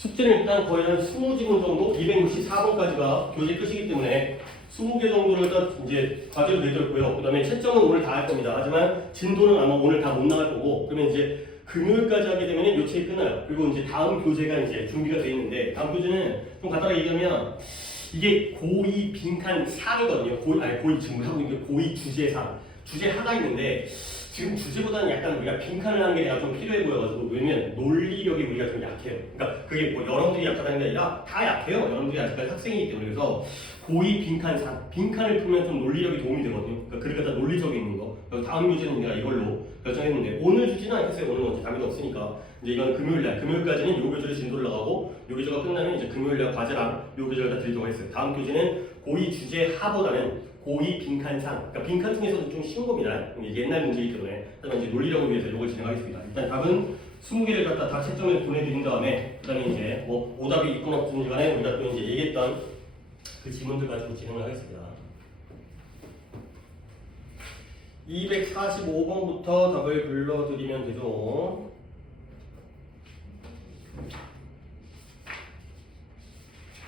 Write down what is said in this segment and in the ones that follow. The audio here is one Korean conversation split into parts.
숙제는 일단 거의 한 20지문 정도, 264번까지가 교재 끝이기 때문에 20개 정도를 일단 이제 과제로 내줬고요. 그 다음에 채점은 오늘 다 할 겁니다. 하지만 진도는 아마 오늘 다 못 나갈 거고, 그러면 이제 금요일까지 하게 되면 요 책이 끝나요. 그리고 이제 다음 교재가 이제 준비가 되어 있는데, 다음 교재는 좀 간단하게 얘기하면 이게 고2 빈칸 상이거든요. 고2 지금 하고 있는 게 고2 주제상, 주제하가 있는데 지금 주제보다는 약간 우리가 빈칸을 하는 게 내가 좀 필요해 보여가지고, 왜냐면 논리력이 우리가 좀 약해요. 그러니까 그게 뭐 여러분들이 약하다는 게 아니라 다 약해요. 여러분들이 아직까지 학생이기 때문에. 그래서 고2 빈칸상, 빈칸을 풀면 좀 논리력이 도움이 되거든요. 그러니까 다 논리적인 있는 거. 그래서 다음 교재는 내가 이걸로 결정했는데, 오늘 주지는 않겠어요. 오늘은 이제 답이 없으니까. 이제 이건 금요일날, 금요일까지는 요 교재를 진도를 나가고, 요 교재가 끝나면 이제 금요일날 과제랑 요 교재를 다 드리도록 하겠어요. 다음 교재는 고2 주제 하보다는 고2 빈칸상, 그러니까 빈칸 중에서도 좀 쉬운 겁니다. 이게 옛날 문제이기 때문에. 그다음에 이제 논리력을 위해서 이걸 진행하겠습니다. 일단 답은 20개를 갖다 다 채점해서 보내드린 다음에, 그다음에 이제 뭐 오답이 있건 없든 간에 우리가 또 이제 얘기했던 그 지문들 가지고 진행을 하겠습니다. 245번부터 답을 불러드리면 되죠.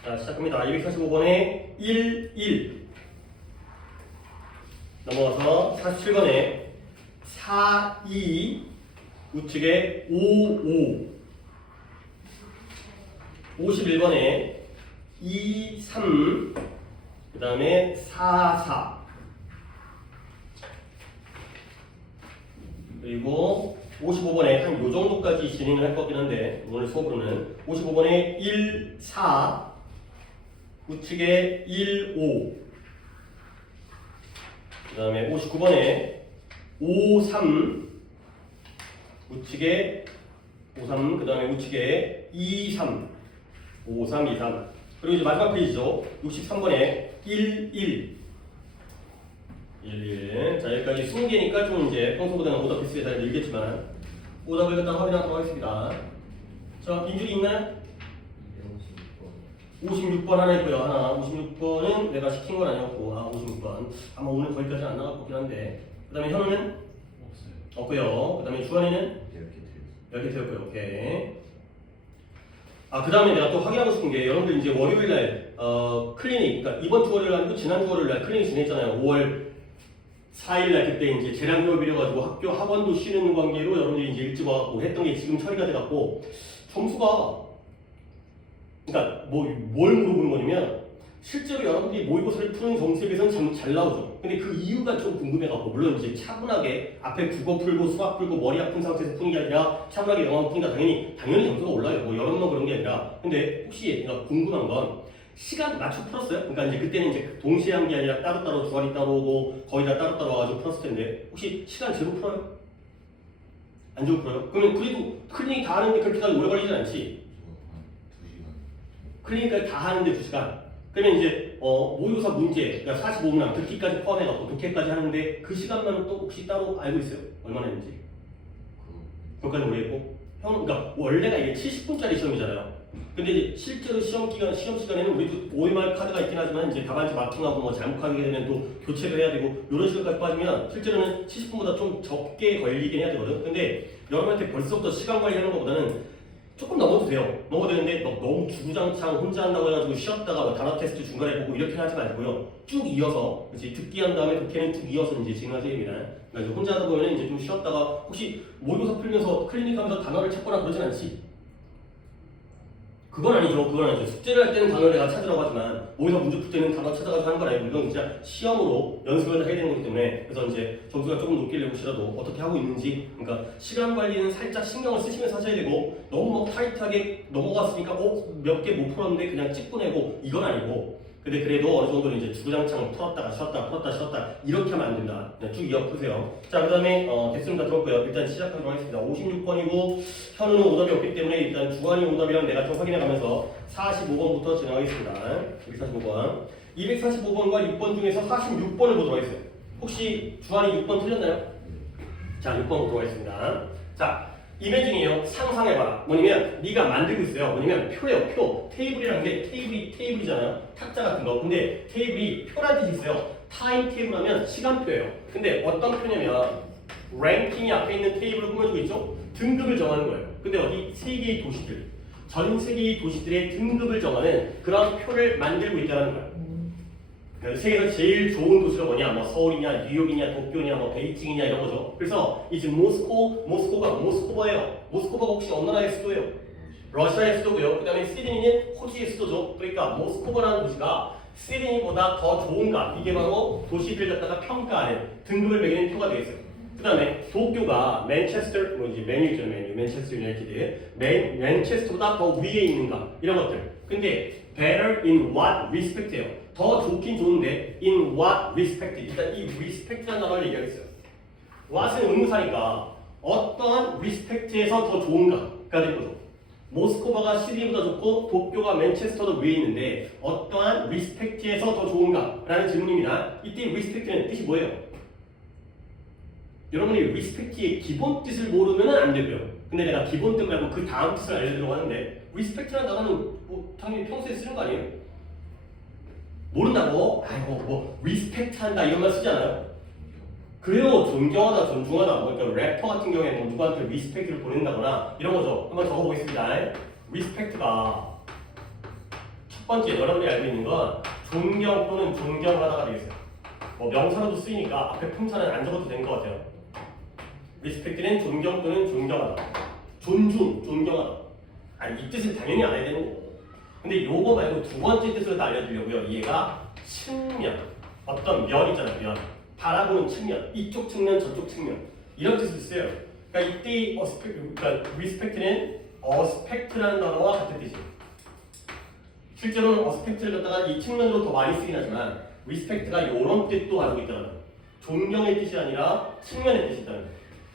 자, 시작합니다. 245번에 1 넘어가서 47번에 4 2 우측에 5 51번에 2 3 그 다음에 4 4 그리고 55번에 한 요 정도까지 진행을 할 것 같긴 한데, 오늘 수업으로는 55번에 1 4 우측에 1 5 그 다음에 59번에 5 3 우측에 5 3 그 다음에 우측에 2 3 5 3 2 3 그리고 이제 마지막 페이지죠. 63번에 1 자, 여기까지 20개니까 좀 이제 평소보다는 오답 횟수에 잘 늘겠지만 오답을 일단 확인하도록 하겠습니다. 자, 빈줄이 있나요? 56번 하나 있고요. 하나 56번은 내가 시킨 건 아니었고, 56번 아마 오늘 거기까지 안 나갈 것 같긴 한데, 그 다음에 현우는? 없고요. 그 다음에 주환이는? 10개 되었고요. 오케이. 그 다음에 내가 또 확인하고 싶은 게, 여러분들 이제 월요일날 클리닉, 그러니까 이번 주 월요일 아니고 지난주 월요일날 클리닉 지냈잖아요. 5월 4일날 그때 이제 재량 휴업이래가지고 학교 학원도 쉬는 관계로 여러분들이 이제 일찍 와갖고 했던 게 지금 처리가 돼갖고 점수가, 그러니까 뭘 물어보는 거냐면, 실제로 여러분들이 모의고사를 푸는 점수에 비해서는 잘 나오죠. 근데 그 이유가 좀 궁금해갖고, 물론 이제 차분하게 앞에 국어 풀고 수학 풀고 머리 아픈 상태에서 푸는 게 아니라 차분하게 영어 푸니까 당연히 점수가 올라요. 뭐 여러분만 그런 게 아니라. 근데 혹시 내가 궁금한 건, 시간 맞춰 풀었어요? 그러니까 이제 그때는 이제 동시에 한 게 아니라 따로따로 주말이 따로 오고 거의 다 따로따로 와가지고 풀었을 텐데, 혹시 시간 제로 풀어요? 안 제로 풀어요? 그러면 그래도 클리닉 다 하는데 그렇게까지 오래 걸리진 않지? 클리닉까지 다 하는데 2시간. 그러면 이제 모의고사 문제, 그러니까 45문항 듣기까지 포함해갖고 독해까지 하는데 그 시간만 또 혹시 따로 알고 있어요? 얼마나 했는지? 그것까지 모르겠고. 그러니까 원래가 이게 70분짜리 시험이잖아요. 근데 이제 실제로 시험 시간에는 우리도 OMR 카드가 있긴 하지만 이제 답안지 마킹하고 뭐 잘못하게 되면 또 교체도 해야 되고 이런 식으로까지 빠지면 실제로는 70분보다 좀 적게 걸리긴 해야 되거든. 근데 여러분한테 벌써부터 시간 관리하는 것보다는 조금 넘어도 돼요. 넘어도 되는데 너무 주구장창 혼자 한다고 해가지고 쉬었다가 뭐 단어 테스트 중간에 보고 이렇게 하지 말고요. 쭉 이어서 이제 듣기 한 다음에 독해는 쭉 이어서 이제 진행하셔야 됩니다. 그러니까 혼자 하다 보면 이제 좀 쉬었다가 혹시 모의고사 풀면서 클리닉하면서 단어를 찾거나 그러진 않지? 그건 아니죠. 숙제를 할 때는 단어를 내가 찾으라고 하지만 모의고사 문제 풀 때는 단어 찾아가서 하는 건 아니고, 이건 진짜 시험으로 연습을 해야 되는 거기 때문에, 그래서 이제 점수가 조금 높길래 혹시라도 어떻게 하고 있는지, 그러니까 시간 관리는 살짝 신경을 쓰시면서 하셔야 되고, 너무 뭐 타이트하게 넘어갔으니까 몇 개 못 풀었는데 그냥 찍고 내고 이건 아니고, 근데 그래도 어느 정도는 이제 주구장창 풀었다가 쉬었다 이렇게 하면 안 된다. 그냥 쭉 이어 푸세요. 자, 그 다음에 대수는 다 들었고요. 일단 시작하도록 하겠습니다. 56번이고 현우는 오답이 없기 때문에 일단 주관이 오답이랑 내가 좀 확인해가면서 45번부터 진행하겠습니다. 245번 245번과 6번 중에서 46번을 보도록 하겠어요. 혹시 주관이 6번 틀렸나요? 자, 6번 보도록 하겠습니다. 자, 이매징이에요. 상상해봐라. 뭐냐면 네가 만들고 있어요. 뭐냐면 표예요. 표. 테이블이라는 게 테이블이잖아요. 탁자 같은 거. 근데 테이블이 표라는 뜻이 있어요. 타임 테이블 하면 시간표예요. 근데 어떤 표냐면 랭킹이 앞에 있는 테이블을 꾸며주고 있죠. 등급을 정하는 거예요. 근데 어디? 3개의 도시들. 전 세계의 도시들의 등급을 정하는 그런 표를 만들고 있다는 거예요. 그래서 세계에서 제일 좋은 도시가 뭐냐? 뭐 서울이냐, 뉴욕이냐, 도쿄냐, 뭐 베이징이냐 이런 거죠. 그래서 이제 모스코가 모스코바예요. 모스코바가 혹시 어느 나라의 수도예요? 러시아의 수도고요. 그 다음에 시드니는 호주의 수도죠. 그러니까 모스코바라는 도시가 시드니보다 더 좋은가? 이게 바로 도시들 갖다가 평가하는 등급을 매기는 표가 되겠어요. 그 다음에 도쿄가 맨체스터, 맨유죠, 맨체스터 유나이티드, 맨체스터보다 더 위에 있는가? 이런 것들. 근데 better in what respect예요. 더 좋긴 좋은데 in what respect. 일단 이 respect라는 단어를 얘기하겠어요. what은 의무사니까 어떠한 respect에서 더 좋은가가 될 거죠. 모스코바가 시드니보다 좋고 도쿄가 맨체스터도 위에 있는데 어떠한 respect에서 더 좋은가? 라는 질문입니다. 이때 respect는 뜻이 뭐예요? 여러분이 respect의 기본 뜻을 모르면 안 되고요. 근데 내가 기본 뜻 말고 그 다음 뜻을 알려드리려고 하는데 respect라는 단어는 뭐 당연히 평소에 쓰는 거 아니에요? 모른다고? 아이고 뭐 respect 한다 이런 말 쓰잖아요. 그래요. 존경하다, 존중하다. 그러니까 래퍼 같은 경우에 뭐 누구한테 respect를 보낸다거나 이런 거죠. 한번 적어보겠습니다. respect가 첫 번째 여러분이 알고 있는 건 존경 또는 존경하다가 되겠어요. 뭐 명사로도 쓰이니까 앞에 품사는 안 적어도 되는 것 같아요. respect는 존경 또는 존경하다. 존중, 존경하다. 아니 이 뜻은 당연히 알아야 되는 거고. 근데 요거 말고 두 번째 뜻을 다 알려드리려고요. 얘가 측면, 어떤 면 있잖아요. 면. 바라보는 측면, 이쪽 측면, 저쪽 측면 이런 뜻을 써요. 그러니까 이때 그러니까 respect는 aspect라는 단어와 같은 뜻이에요. 실제로는 aspect를 갖다가 이 측면으로 더 많이 쓰긴 하지만 respect가 이런 뜻도 가지고 있다는 거예요. 존경의 뜻이 아니라 측면의 뜻이 있다는 거예요.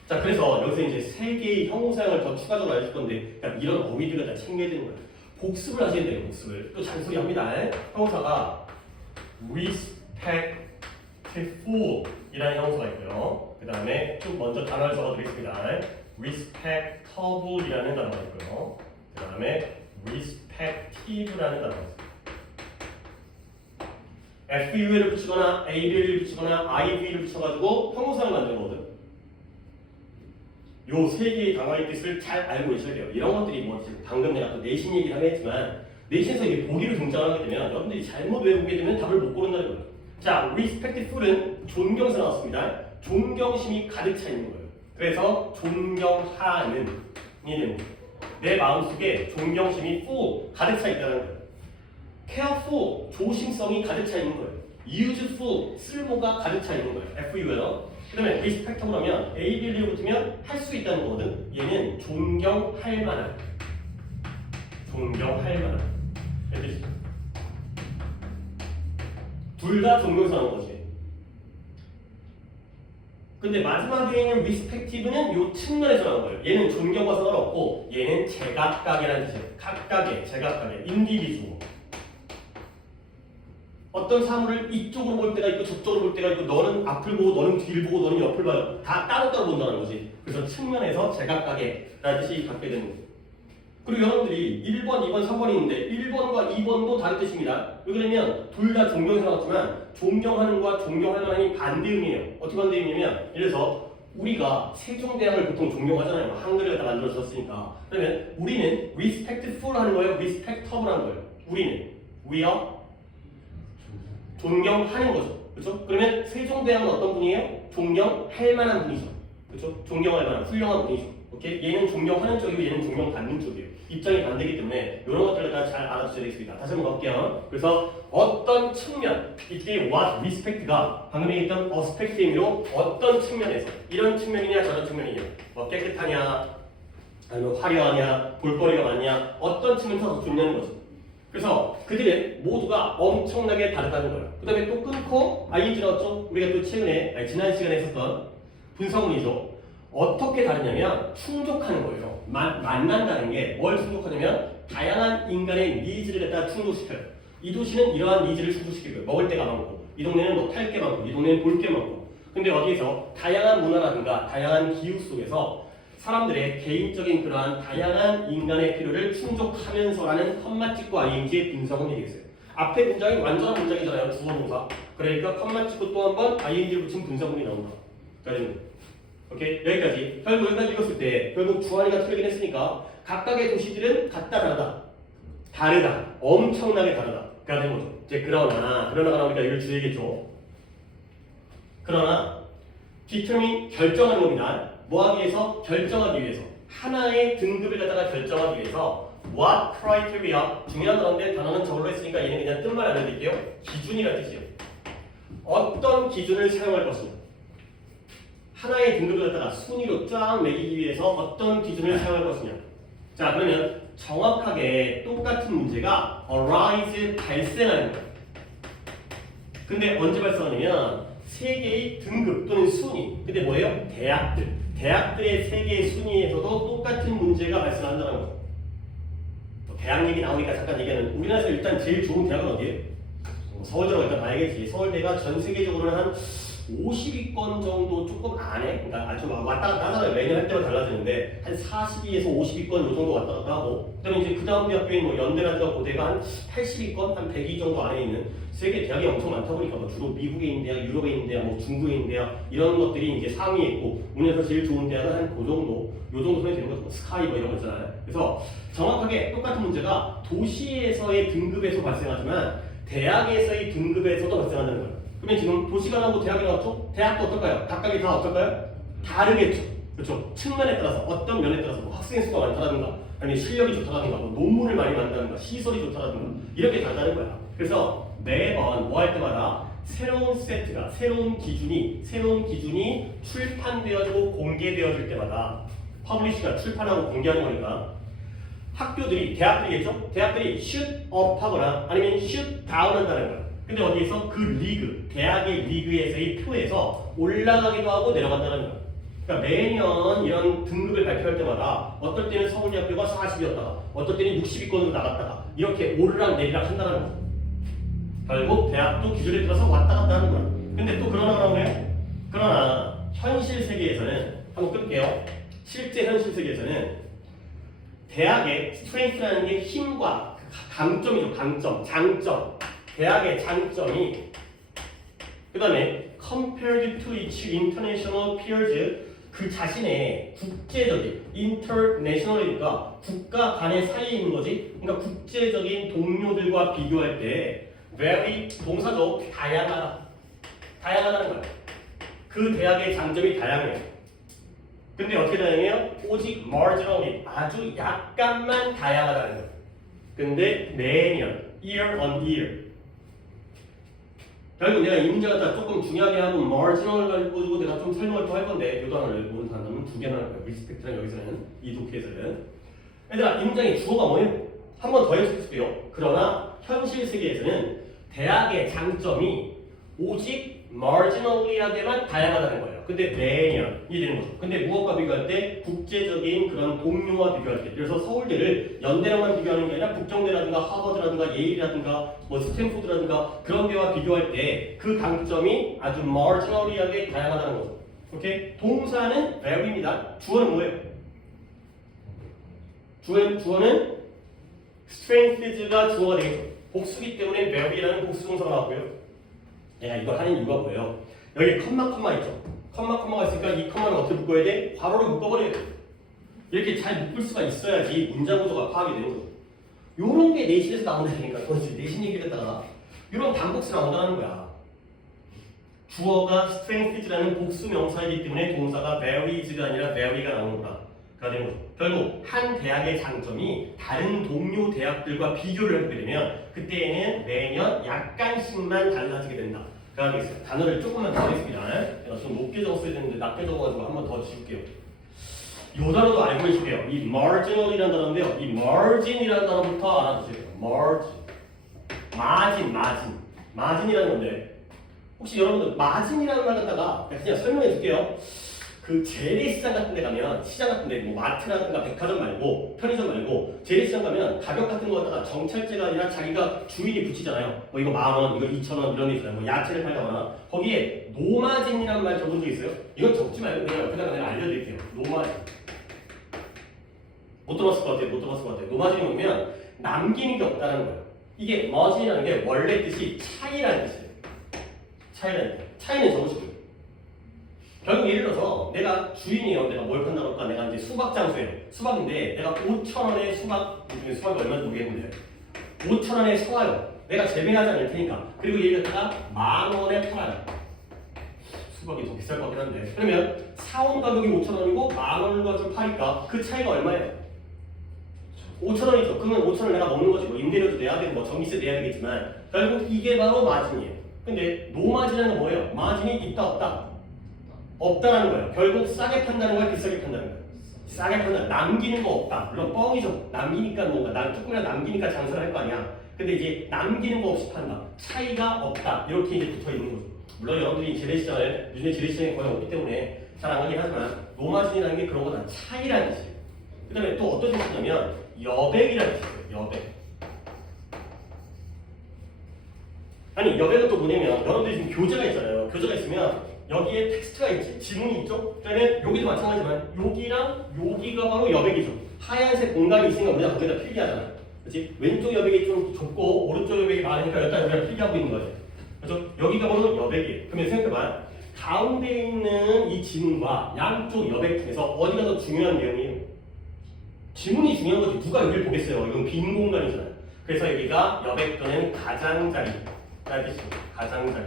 자, 그래서 여기서 이제 세 개의 형용 사용을 더 추가적으로 알려줄 건데 그러니까 이런 어휘들을 다 챙겨야 되는 거예요. 복습을 하셔야 돼요. 복습을. 또 잔소리 합니다. 형용사가 respect 이라는 형용사가 있고요. 그 다음에 쭉 먼저 단어를 적어드리겠습니다. respectable이라는 단어가 있고요. 그 다음에 respective라는 단어가 있습니다. FU를 붙이거나 AB를 붙이거나 IV를 붙여가지고 형용사를 만드는 거거든. 요 세 개의 단어의 뜻을 잘 알고 계셔야 돼요. 이런 것들이 뭐 방금 내가 또 내신 얘기를 하긴 했지만 내신에서 이게 보기로 등장하게 되면 여러분들이 잘못 외우게 되면 답을 못 고른다는 거예요. 자, respectful은 존경에서 나왔습니다. 존경심이 가득 차 있는 거예요. 그래서 존경하는 이는 내 마음속에 존경심이 full 가득 차 있다는 거예요. careful 조심성이 가득 차 있는 거예요. useful 쓸모가 가득 차 있는 거예요. FU요. 그다음에 respectable 하면 AB를 붙으면 할 수 있다는 거거든. 얘는 존경할 만한. 존경할 만한. 둘 다 존경해서 나온 거지. 근데 마지막에 있는 respective는 요 측면에서 나온 거예요. 얘는 존경과 상관없고 얘는 제각각이라는 뜻이에요. 각각의, 제각각의, individual. 어떤 사물을 이쪽으로 볼 때가 있고 저쪽으로 볼 때가 있고 너는 앞을 보고 너는 뒤를 보고 너는 옆을 봐요. 다 따로따로 본다는 거지. 그래서 측면에서 제각각의 라는 뜻이 갖게 되는 거예요. 그리고 여러분들이 1번, 2번, 3번이 있는데 1번과 2번도 다른 뜻입니다. 왜 그러냐면 둘 다 존경에서 나왔지만 존경하는 것과 존경할 만한이 반대음이에요. 어떻게 반대음이냐면 예를 들어서 우리가 세종대왕을 보통 존경하잖아요. 한글을 다 만들어졌으니까. 그러면 우리는 respectful 하는 거예요? respectable 하는 거예요? 우리는 we are 존경하는 거죠. 그렇죠? 그러면 세종대왕은 어떤 분이에요? 존경할 만한 분이죠. 그렇죠? 존경할 만한 훌륭한 분이죠. 오케이? 얘는 존경하는 쪽이고 얘는 존경받는 쪽이에요. 입장이 반대이기 때문에 이런 것들을 다 잘 알아두셔야 되겠습니다. 다시 한번 볼게요. 그래서 어떤 측면, 이때 what respect가 방금 얘기했던 aspect의 의미로 어떤 측면에서 이런 측면이냐 저런 측면이냐 뭐 깨끗하냐 아니면 화려하냐 볼거리가 많냐 어떤 측면에서 더 좋냐는 거죠. 그래서 그들은 모두가 엄청나게 다르다는 거예요. 그 다음에 또 끊고 ING 나왔죠? 우리가 또 최근에 지난 시간에 했었던 분사문이죠. 어떻게 다르냐면 충족하는 거예요. 만난다는 게 뭘 충족하냐면 다양한 인간의 니즈를 갖다 충족시켜요. 이 도시는 이러한 니즈를 충족시키고요. 먹을 데가 많고 이 동네는 뭐 탈 게 많고 이 동네는 볼 게 많고 근데 어디에서 다양한 문화라든가 다양한 기후 속에서 사람들의 개인적인 그러한 다양한 인간의 필요를 충족하면서라는 컴마 찍고 ING의 분사문이 되겠어요. 앞에 문장이 완전한 문장이잖아요. 주어 동사. 그러니까 컴마 찍고 또 한 번 ING를 붙인 분사문이 나온다. 오케이? 여기까지. 결국 여기까지 읽었을 때 결국 주한이가 틀리긴 했으니까 각각의 도시들은 같다 다르다. 다르다. 엄청나게 다르다. 가 되는 거죠. 이제 그러나가 나오니까 이걸 주의겠죠. 그러나 determine 결정하는 겁니다. 뭐 하기 위해서? 결정하기 위해서. 하나의 등급을 갖다가 결정하기 위해서 what criteria 중요한 건데 단어는 저걸로 했으니까 얘는 그냥 뜻만 알려드릴게요. 기준이라는 뜻이에요. 어떤 기준을 사용할 것이냐. 하나의 등급을 갖다가 순위로 쫙 매기기 위해서 어떤 기준을 사용할 것이냐. 자, 그러면 정확하게 똑같은 문제가 arise 발생하는 거예요. 근데 언제 발생하냐면 세 개의 등급 또는 순위. 근데 뭐예요? 대학들의 세 개의 순위에서도 똑같은 문제가 발생한다는 거죠. 대학 얘기 나오니까 잠깐 얘기하는 우리나라에서 일단 제일 좋은 대학은 어디예요? 서울대라고 일단 봐야겠지. 서울대가 전 세계적으로는 한 50위권 정도 조금 안에, 그러니까 아주 왔다 갔다 하잖아요. 매년 할 때마다 달라지는데 한 42에서 50위권 요 정도 왔다 갔다 하고, 그다음에 이제 그 다음 대학교인 뭐 연대라든가 고대가 한 80위권, 한 100위 정도 안에 있는 세계 대학이 엄청 많다 보니까 뭐 주로 미국에 있는 대학, 유럽에 있는 대학, 뭐 중국에 있는 대학 이런 것들이 이제 상위에 있고, 우리나라에서 제일 좋은 대학은 한 그 정도, 요 정도 손에 되는 거죠. 뭐 스카이 뭐 이런 거 있잖아요. 그래서 정확하게 똑같은 문제가 도시에서의 등급에서 발생하지만 대학에서의 등급에서도 발생한다는 거예요. 그러면 지금 도시가 나오고 대학이 나왔죠? 대학도 어떨까요? 각각이 다 어떨까요? 다르겠죠. 그렇죠? 측면에 따라서 어떤 면에 따라서 뭐 학생 수가 많다라든가 아니면 실력이 좋다라든가 뭐 논문을 많이 만든다든가 시설이 좋다라든가 이렇게 다르다는 거야. 그래서 매번 뭐 할 때마다 새로운 세트가 새로운 기준이 출판되어지고 공개되어질 때마다 퍼블리시가 출판하고 공개하는 거니까 학교들이 대학들이겠죠? 대학들이 shoot up 하거나 아니면 shoot down 한다는 거야. 근데 어디에서 그 리그, 대학의 리그에서의 표에서 올라가기도 하고 내려간다는 거야. 그러니까 매년 이런 등급을 발표할 때마다 어떨 때는 서울대학교가 40이었다가 어떨 때는 60위권으로 나갔다가 이렇게 오르락 내리락 한다는 거야. 결국 대학도 기준에 따라서 왔다 갔다 하는 거야. 근데 또 그러나 나오네. 그러나 현실 세계에서는 한번 끌게요. 실제 현실 세계에서는 대학의 스트렝스라는 게 힘과 강점이죠. 강점, 장점. 대학의 장점이 그 다음에 compared to its international peers 그 자신의 국제적인 international이니까 국가 간의 사이에 있는 거지. 그러니까 국제적인 동료들과 비교할 때 very 동사죠. 다양하다는 거야. 그 대학의 장점이 다양해요. 근데 어떻게 다양해요? 오직 marginally 아주 약간만 다양하다는 거예요. 근데 매년 year on year 결국 내가 이 문제 갖다 조금 중요하게 하고 marginal 가지고 내가 좀 설명을 또 할 건데 이 단어를 모르는 사람은 두 개나 할 거예요. respect랑 여기서는 이 독해에서는 얘들아 이 문장의 주어가 뭐예요? 한 번 더 해줄게요. 그러나 현실 세계에서는 대학의 장점이 오직 marginally하게만 다양하다는 거예요. 근데 매년이 되는 거죠. 근데 무엇과 비교할 때? 국제적인 그런 동료와 비교할 때. 그래서 서울대를 연대랑만 비교하는 게 아니라 국정대라든가 하버드라든가 예일이라든가 뭐 스탠포드라든가 그런 데와 비교할 때 그 강점이 아주 marginally하게 다양하다는 거죠. 오케이? 동사는 very입니다. 주어는 뭐예요? 주어는 strengths가 주어가 되겠죠. 복수기 때문에 very라는 복수동사가 나왔고요. 내가 이걸 하는 이유가 뭐예요? 여기 컴마 있죠? 컴마가 있으니까 이 컴마를 어떻게 묶어야 돼? 괄호로 묶어버려야 돼. 이렇게 잘 묶을 수가 있어야지 문장 구조가 파악이 되는 거죠. 요런 게 내신에서 나온다니까. 내신 얘기를 했다가 이런 반복수 나온다는 거야. 주어가 strengths라는 복수 명사이기 때문에 동사가 varies가 아니라 very가 나오는 거다. 가 되는 거죠. 결국 한 대학의 장점이 다른 동료 대학들과 비교를 하게 되면 그때에는 매년 약간씩만 달라지게 된다. 가 되겠습니다. 단어를 조금만 더 하겠습니다. 내가 좀 높게 적었어야 되는데 낮게 적어가지고 한 번 더 지울게요. 이 단어도 알고 계시고요. 이 marginal이라는 단어인데요. 이 margin이라는 단어부터 알아두세요. margin이라는 건데 혹시 여러분들 margin이라는 말 갖다가 그냥 설명해 줄게요. 그 재래시장 같은 데 가면 시장 같은 데 뭐 마트라든가 백화점 말고 편의점 말고 재래시장 가면 가격 같은 거 갖다가 정찰제가 아니라 자기가 주인이 붙이잖아요. 뭐 이거 10,000원, 이거 2,000원 이런 데 있잖아요. 뭐 야채를 팔거나 거기에 노마진이라는 말 적은 적 있어요? 이건 적지 말고 그냥 옆에다가 내가 알려드릴게요. 노마진. 못 들어봤을 것 같아요. 노마진이 보면 남기는 게 없다는 거예요. 이게 머진이라는 게 원래 뜻이 차이라는 뜻이에요. 차이는 적으시고요. 결국 예를 들어서 내가 주인이에요. 내가 뭘 판다고 할까? 내가 이제 수박 장수예요. 수박인데 내가 5,000원에 수박, 중에 수박이 얼마인지 모르겠는데 5,000원에 사와요. 내가 재배하지 않을 테니까. 그리고 얘를 갖다가 10,000원에 팔아요. 수박이 더 비쌀 것 같긴 한데. 그러면 사온 가격이 5,000원이고 10,000원을 가지고 파니까 그 차이가 얼마예요? 5,000원이죠. 그러면 5,000원 내가 먹는 거지. 뭐 임대료도 내야 되고 뭐 전기세 내야 되겠지만 결국 이게 바로 마진이에요. 근데 노마진은 뭐예요? 마진이 있다 없다? 없다라는 거예요. 결국 싸게 판다는 거야, 비싸게 판다는 거예요. 싸게 판다. 남기는 거 없다. 물론 뻥이죠. 남기니까 뭔가 난 조금이라도 남기니까 장사를 할 거 아니야. 근데 이제 남기는 거 없이 판다. 차이가 없다. 이렇게 이제 붙어 있는 거죠. 물론 여러분들이 재래시장을 요즘에 재래시장이 거의 없기 때문에 잘 안 가긴 하지만 노마진이라는 게 그런 거다. 차이라는 뜻이에요. 그다음에 또 어떤 뜻이냐면 여백이라는 뜻이에요. 여백. 아니 여백은 또 뭐냐면 여러분들이 지금 교재가 있잖아요. 교재가 있으면 여기에 텍스트가 있지, 지문이 있죠. 그러면 여기도 마찬가지지만 여기랑 여기가 바로 여백이죠. 하얀색 공간이 있으니까 우리가 거기다 필기하잖아요. 그렇지? 왼쪽 여백이 좀 좁고 오른쪽 여백이 많으니까 여기다 우리가 필기하고 있는 거죠. 그래서 여기가 바로 여백이에요. 그러면 생각해봐. 가운데 있는 이 지문과 양쪽 여백 중에서 어디가 더 중요한 내용이에요? 지문이 중요한 거지. 누가 여기를 보겠어요? 이건 빈 공간이잖아요. 그래서 여기가 여백 또는 가장자리. 가장자리.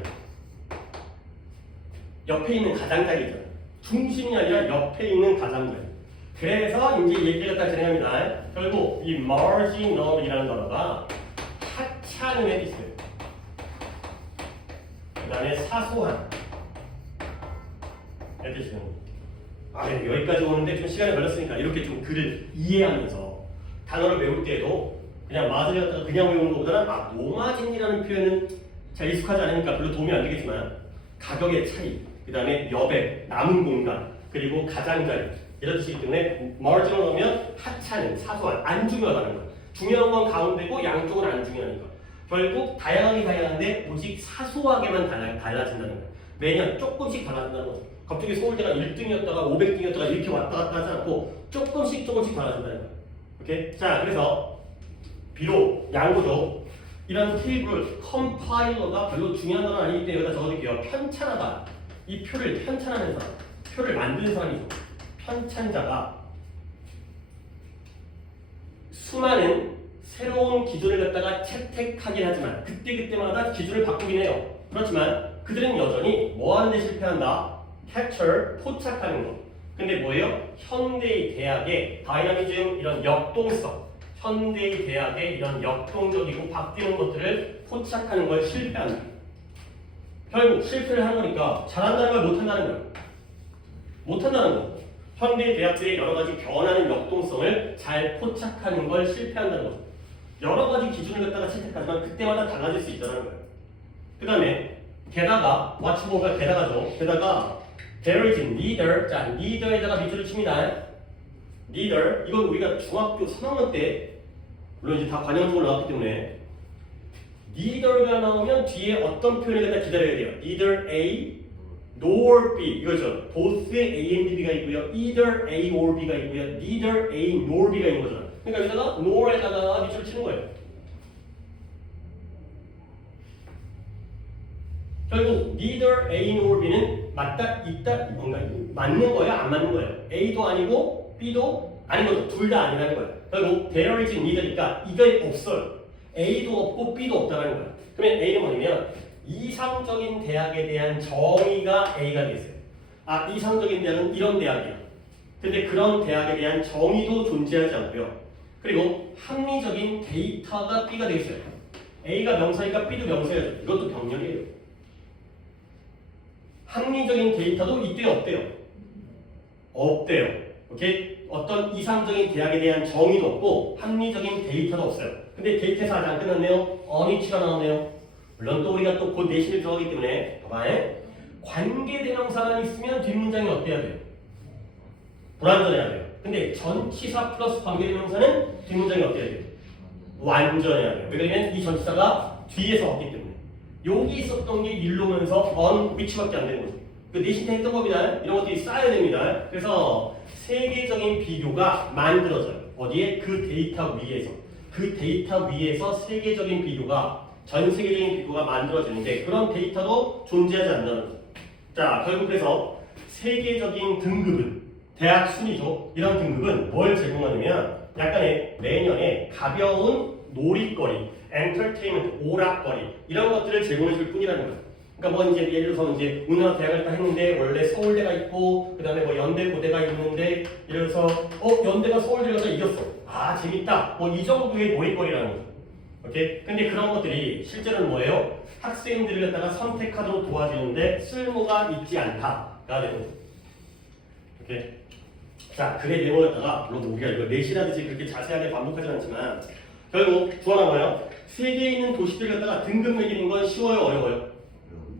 옆에 있는 가장자리잖아요. 중심이 아니라 옆에 있는 가장자리. 그래서 이제 얘기를 갖다 진행합니다. 결국 이 marginal이라는 단어가 하찮음의 뜻이에요. 그 다음에 사소한 의 뜻이에요. 여기까지 오는데 좀 시간이 걸렸으니까 이렇게 좀 글을 이해하면서 단어를 외울 때에도 그냥 마진을 갖다가 그냥 외우는 것보다는 노마진이라는 표현은 잘 익숙하지 않으니까 별로 도움이 안 되겠지만 가격의 차이, 그 다음에 여백, 남은 공간, 그리고 가장자리 이런 뜻이기 때문에 marginal 하면 하찮은, 사소한, 안 중요하다는 거예요. 중요한 건 가운데고 양쪽은 안 중요하니까 결국 다양한데 오직 사소하게만 달라진다는 거예요. 매년 조금씩 달라진다는 거죠. 갑자기 서울대가 1등이었다가 500등이었다가 이렇게 왔다 갔다 하지 않고 조금씩 달라진다는 거예요. 오케이? 자, 그래서 비록 양보죠. 이런 테이블 컴파일러가 별로 중요한 건 아니기 때문에 여기다 적어둘게요. 편찬하다. 이 표를 편찬하는 사람, 표를 만드는 사람이죠. 편찬자가 수많은 새로운 기준을 갖다가 채택하긴 하지만 그때그때마다 기준을 바꾸긴 해요. 그렇지만 그들은 여전히 뭐 하는 데 실패한다? capture, 포착하는 거. 근데 뭐예요? 현대의 대학의 다이나미즘, 이런 역동성, 현대의 대학의 이런 역동적이고 바뀌는 것들을 포착하는 걸 실패한다. 결국 실패를 하는 거니까 잘한다는 걸 못한다는 거예요. 못한다는 거. 현대 대학들의 여러 가지 변하는 역동성을 잘 포착하는 걸 실패한다는 거죠. 여러 가지 기준을 갖다가 채택하지만 그때마다 달라질 수 있다는 거예요. 그 다음에 게다가 왓츠보가 게다가죠. 게다가 there is neither. 자, neither에다가 밑줄을 칩니다. neither. 이건 우리가 중학교 3학년 때 물론 이제 다 관형적으로 나왔기 때문에 neither가 나오면 뒤에 어떤 표현을 갖다 기다려야 돼요. either A nor B 이거죠. both에 A and B가 있고요. either A or B가 있고요. neither A nor B가 있는 거죠. 그러니까 여기다가 nor에다가 밑줄을 치는 거예요. 결국 neither A nor B는 맞다, 있다, 뭔가 맞는 거예요? 안 맞는 거예요? A도 아니고 B도 아닌 거죠. 둘 다 아니라는 거예요. 결국 there is neither니까 이게 없어요. A도 없고 B도 없다는 거예요. 그러면 A는 뭐냐면 이상적인 대학에 대한 정의가 A가 되겠어요. 이상적인 대학은 이런 대학이야. 근데 그런 대학에 대한 정의도 존재하지 않고요. 그리고 합리적인 데이터가 B가 되겠어요. A가 명사니까 B도 명사예요. 이것도 병렬이에요. 합리적인 데이터도 이때요, 없대요? 없대요. 오케이? 어떤 이상적인 대학에 대한 정의도 없고 합리적인 데이터도 없어요. 근데 데이터에서 아직 안 끝났네요. 어니치가 나오네요. 물론 또 우리가 또 곧 내신을 들어가기 때문에 봐봐요. 관계대명사만 있으면 뒷문장이 어때야 돼요? 불완전해야 돼요. 근데 전치사 플러스 관계대명사는 뒷문장이 어때야 돼요? 완전해야 돼요. 왜냐면 이 전치사가 뒤에서 왔기 때문에. 여기 있었던 게 일로 오면서 on which밖에 안 되는 거죠. 그 내신 때 했던 겁니다. 이런 것들이 쌓여야 됩니다. 그래서 세계적인 비교가 만들어져요. 어디에? 그 데이터 위에서. 그 데이터 위에서 세계적인 비교가, 전 세계적인 비교가 만들어지는데 그런 데이터도 존재하지 않는다는 거죠. 자, 결국 그래서 세계적인 등급은 대학 순위죠. 이런 등급은 뭘 제공하냐면 약간의 매년에 가벼운 놀이거리, 엔터테인먼트, 오락거리 이런 것들을 제공해 줄 뿐이라는 거예요. 그러니까 뭐 이제 예를 들어서 이제 우리나라 대학을 다 했는데 원래 서울대가 있고 그다음에 뭐 연대 고대가 있는데 예를 들어서 연대가 서울대를 가서 이겼어. 아 재밌다. 뭐 이 정도의 놀이거리라는 거죠. 오케이? 근데 그런 것들이 실제로는 뭐예요? 학생들을 갖다가 선택하도록 도와주는데 쓸모가 있지 않다가 되는 거죠. 오케이? 자, 글의 내용을 갖다가 물론 우리가 이거 내실하듯이 그렇게 자세하게 반복하지는 않지만 결국 주어나 뭐예요? 세계에 있는 도시들을 갖다가 등급 매기는 건 쉬워요, 어려워요?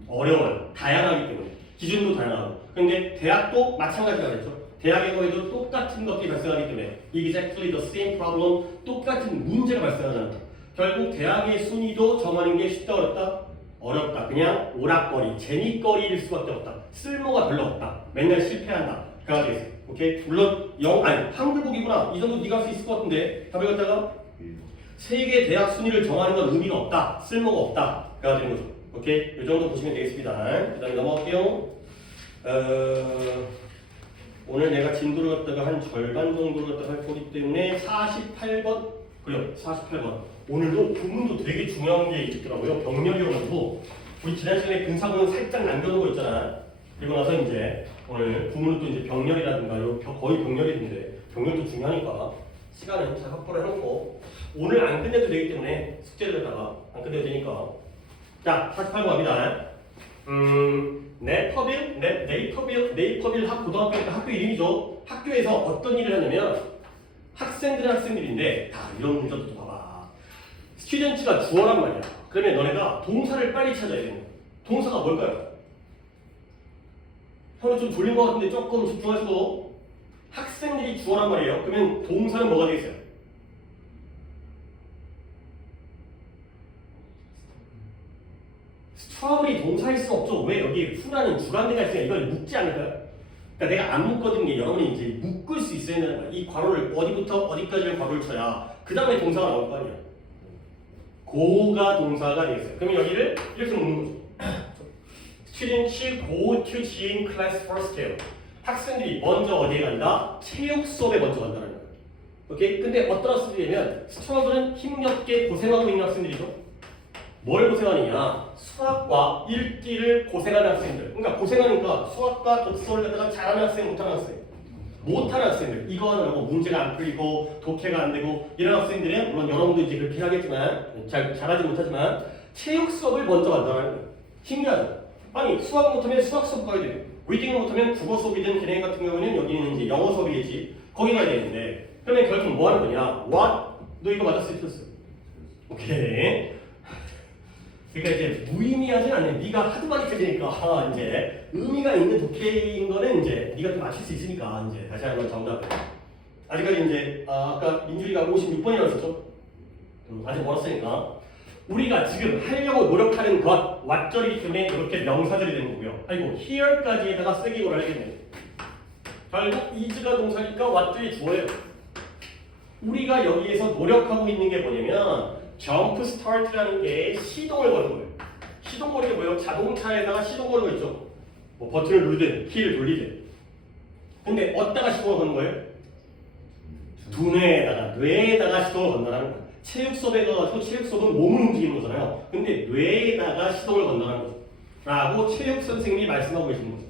어려워요. 다양하기 때문에. 기준도 다양하고. 근데 대학도 마찬가지가 되죠. 대학의 거에도 똑같은 것들이 발생하기 때문에 exactly the same problem, 똑같은 문제가 발생하잖아요. 결국 대학의 순위도 정하는 게 쉽다 어렵다? 어렵다. 그냥 오락거리, 재미거리일 수밖에 없다. 쓸모가 별로 없다. 맨날 실패한다. 그가 되겠어요. 오케이? 물론 한글복이구나. 이 정도 네가 할 수 있을 것 같은데 답을 갖다가 세계 대학 순위를 정하는 건 의미가 없다. 쓸모가 없다. 그가 되는 거죠. 오케이? 이 정도 보시면 되겠습니다. 그 다음에 넘어갈게요. 오늘 내가 진도를 갖다가 한 절반 정도를 갖다가 할 거기 때문에 48번 그래요. 48번 오늘도 구문도 되게 중요한 게 있더라고요. 병렬이어가지고 우리 지난 시간에 근사구문 살짝 남겨놓은 거 있잖아. 그리고 나서 이제 오늘 구문은 또 이제 병렬이라든가 거의 병렬인데 병렬도 중요하니까 시간은 잘 확보를 해놓고 오늘 안 끝내도 되기 때문에 숙제를 갖다가 안 끝내도 되니까 자 48번 갑니다. 네이터빌 고등학교 학교 이름이죠. 학교에서 어떤 일을 하냐면 학생들인데 다 이런 문제도 봐봐. 스튜던트가 주어란 말이야. 그러면 너네가 동사를 빨리 찾아야 되는 거야. 동사가 뭘까요? 형은 좀 졸린 것 같은데 조금 집중하시고 학생들이 주어란 말이에요. 그러면 동사는 뭐가 되겠어요? 스트러블이 동사일 수 없죠. 왜 여기 후라는 주관대가 있으니까 이걸 묶지 않을까요? 그러니까 내가 안 묶거든 게 여러분이 이제 묶을 수 있어야 되는 거야. 이 괄호를 어디부터 어디까지를 괄호를 쳐야 그 다음에 동사가 나올 거 아니야. 고가 동사가 되겠어요. 그러면 여기를 이렇게 묶는 거죠. Students go to gym class first. 학생들이 먼저 어디에 간다? 체육 수업에 먼저 간다는 거예요. 오케이? 근데 어떤 학생들이냐면 스트러블은 힘겹게 고생하고 있는 학생들이죠. 뭘 고생하느냐? 수학과 읽기를 고생하는 학생들. 그러니까 고생하니까 수학과 독서를 갖다가 잘하는 학생, 못하는 학생. 못하는 학생들. 이거 하느라고 문제가 안 풀리고 독해가 안 되고 이런 학생들은 물론 여러분도 이제 그렇게 하겠지만 잘하지 못하지만 체육 수업을 먼저 간다는 거예요. 신기하죠? 아니 수학 못하면 수학 수업 가야 돼요. 리딩을 못하면 국어 수업이든 걔네 같은 경우는 여기는 이제 영어 수업이겠지. 거기 가야 되는데 그러면 결국 뭐 하는 거냐? What? 너 이거 맞았어? 틀렸어? 오케이. 그러니까 이제 무의미하진 않네. 네가 하도 많이 틀리니까 이제 의미가 있는 독해인 거는 이제 네가 또 맞출 수 있으니까 이제 다시 한번 정답을. 아직까지 이제 아까 민주리가 56번이라고 했었죠. 아직 멀었으니까 우리가 지금 하려고 노력하는 것 왓절이기 때문에 이렇게 명사절이 되는 거고요. 아이고 here까지에다가 쓰기 걸 알겠네. 결국 is가 동사니까 왓절이 주어예요. 우리가 여기에서 노력하고 있는 게 뭐냐면 점프 스타트라는 게 시동을 거는 거예요. 시동 거는 게 뭐예요? 자동차에다가 시동 거는 거 있죠. 뭐 버튼을 누르든 키를 돌리든. 근데 어디다가 시동을 거는 거예요? 뇌에다가 시동을 건다는 거예요. 체육 수업에 가가지고 체육 수업은 몸을 움직이는 거잖아요. 근데 뇌에다가 시동을 건다는 거죠. 라고 체육 선생님이 말씀하고 계시는 거죠.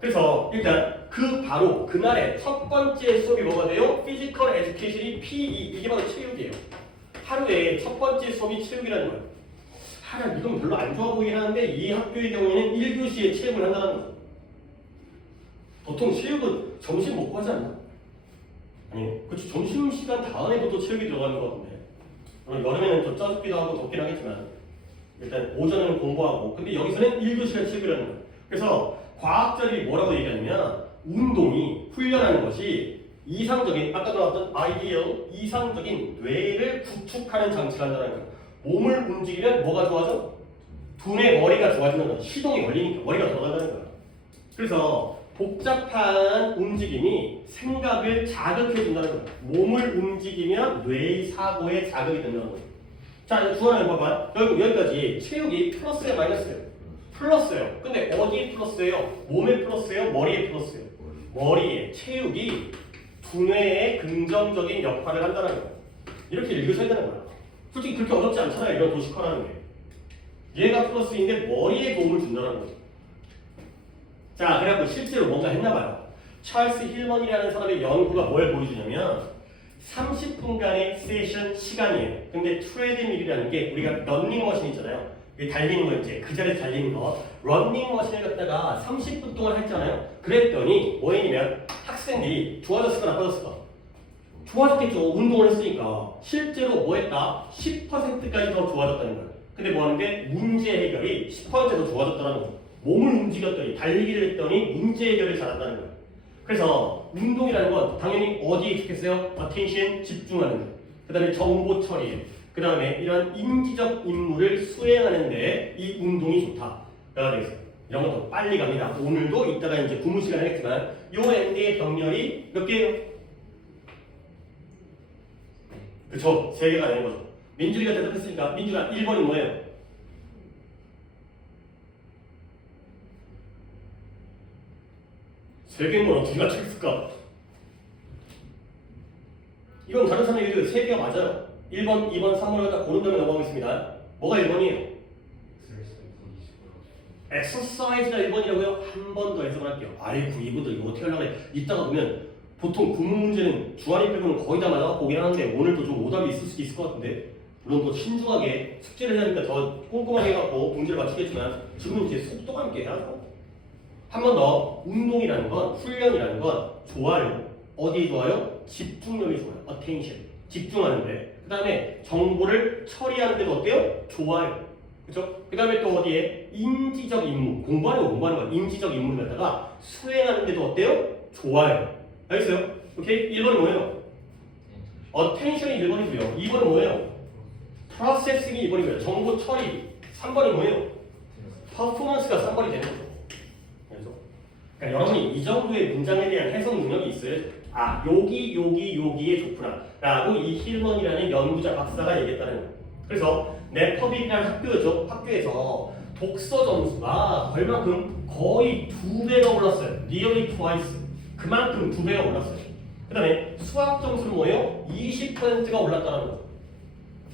그래서 일단 바로 그날의 첫 번째 수업이 뭐가 돼요? 피지컬 에듀케이션이 PE. 이게 바로 체육이에요. 하루에 첫 번째 수업이 체육이라는 거예요. 하나 이건 별로 안 좋아 보이긴 하는데 이 학교의 경우에는 1교시에 체육을 한다는 거죠. 보통 체육은 점심 먹고 하지 않나? 아니, 그렇지. 점심시간 다음에도 또 체육이 들어가는 거 같은데. 여름에는 좀 짜증기도 하고 덥긴 하겠지만 일단 오전에는 공부하고 근데 여기서는 1교시간 체육이라는 거예요. 그래서 과학자들이 뭐라고 얘기하냐면 운동이 훈련하는 것이 이상적인 아까 나왔던 아이디어 이상적인 뇌를 구축하는 장치를 한다는 거예요. 몸을 움직이면 뭐가 좋아져? 두뇌 머리가 좋아지는 거예요. 시동이 걸리니까 머리가 돌아간다는 거예요. 그래서 복잡한 움직임이 생각을 자극해 준다는 거예요. 몸을 움직이면 뇌의 사고에 자극이 된다는 거예요. 자, 이제 주어는 봐봐. 여기까지 체육이 플러스야 마이너스예요? 플러스예요. 근데 어디에 플러스예요? 몸에 플러스예요? 머리에 플러스예요? 머리에. 체육이 두뇌에 긍정적인 역할을 한다는 거예요. 이렇게 읽으셔야 되는 거야. 솔직히 그렇게 어렵지 않잖아요. 이런 도식화라는 게. 얘가 플러스인데 머리에 도움을 준다는 거죠. 자, 그래갖고 실제로 뭔가 했나봐요. 찰스 힐먼이라는 사람의 연구가 뭘 보여주냐면 30분간의 세션 시간이에요. 근데 트레드밀이라는 게 우리가 러닝머신 있잖아요. 달리는 거 이제 그 자리에서 달리는 거 러닝머신을 갖다가 30분 동안 했잖아요. 그랬더니 뭐냐면 학생들이 좋아졌을까 나빠졌을까? 좋아졌겠죠. 운동을 했으니까. 실제로 뭐 했다? 10%까지 더 좋아졌다는 거예요. 근데 뭐 하는데 문제 해결이 10%더 좋아졌다는 거죠. 몸을 움직였더니 달리기를 했더니 문제 해결을 잘한다는 거예요. 그래서 운동이라는 건 당연히 어디에 좋겠어요? attention, 집중하는 거. 그 다음에 정보 처리, 그 다음에 이런 인지적 임무를 수행하는데 이 운동이 좋다. 라고 되어 있어요. 이런 것도 빨리 갑니다. 오늘도 이따가 이제 구문 시간 하겠지만 요 MD의 병렬이 몇 개예요? 그쵸? 3개가 되는 거죠. 민준이가 대답했으니까 민준아 1번이 뭐예요? 세 개인 건 어떻게 맞추겠을까? 이건 다른 사람이 얘기해도 3개가 맞아요. 1번, 2번, 3번을 딱 고른 다음에 넘어가겠습니다. 뭐가 1번이에요? 엑서사이즈가 1번이라고요? 한 번 더 해석을 할게요. 아이고 이분들 이거 어떻게 하려고 그래. 이따가 보면 보통 구문 문제는 주한이 빼고는 거의 다 맞아 보긴 하는데 오늘도 좀 오답이 있을 수도 있을 것 같은데 물론 더 신중하게 숙제를 해야 하니까 더 꼼꼼하게 해갖고 문제를 맞추겠지만 지금은 이제 속도감 있게 해야죠. 한 번 더 운동이라는 건 훈련이라는 건 좋아요. 어디 좋아요? 집중력이 좋아요. attention. 집중하는데 그 다음에 정보를 처리하는 데도 어때요? 좋아요. 그죠? 그 다음에 또 어디에? 인지적 임무. 공부하는 거야. 인지적 임무를 갖다가 수행하는 데도 어때요? 좋아요. 알겠어요? 오케이? 1번은 뭐예요? attention이 1번이고요. 2번은 뭐예요? processing이 2번이고요. 정보 처리. 3번이 뭐예요? performance가 3번이 되는 거죠. 그러니까 여러분이 이 정도의 문장에 대한 해석 능력이 있을 아 여기에 좋구나 라고 이 힐먼이라는 연구자 박사가 얘기했다는 거예요. 그래서 네터빅이라는 학교죠. 학교에서 독서 점수가 얼마큼 거의 2배가 올랐어요. nearly twice. 그만큼 2배가 올랐어요. 그 다음에 수학 점수는 뭐예요? 20%가 올랐다는 거죠.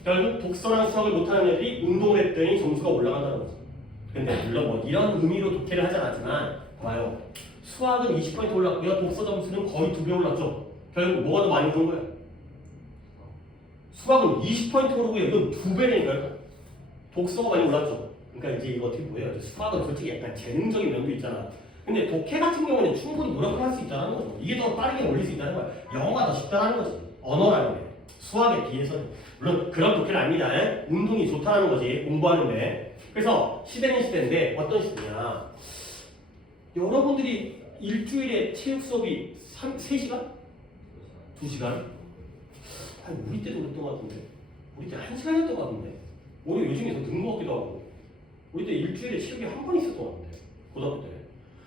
결국 독서랑 수학을 못하는 애들이 운동을 했더니 점수가 올라간다는 거죠. 근데 물론 뭐 이런 의미로 독해를 하진 않지만 봐요. 수학은 20% 올랐고요. 독서 점수는 거의 2배 올랐죠. 결국 뭐가 더 많이 오른 거예요? 수학은 20% 오르고요. 이건 2배니까요. 독서가 많이 올랐죠. 그러니까 이제 이거 어떻게 보여요? 수학은 솔직히 약간 재능적인 면도 있잖아. 근데 독해 같은 경우는 충분히 노력을 할 수 있다는 거죠. 이게 더 빠르게 올릴 수 있다는 거야. 영어가 더 쉽다는 거지. 언어라는 게. 수학에 비해서는. 물론 그런 독해는 아닙니다. 운동이 좋다는 거지. 공부하는데. 그래서 시대는 시대인데 어떤 시대냐. 여러분들이 일주일에 체육 수업이 3시간? 2시간? 아니, 우리 때도 그랬던 것 같은데. 우리 때 1시간이었던 것 같은데. 오히려 요즘에 더 든 것 같기도 하고. 우리 때 일주일에 체육이 한 번 있었던 것 같은데. 고등학교 때.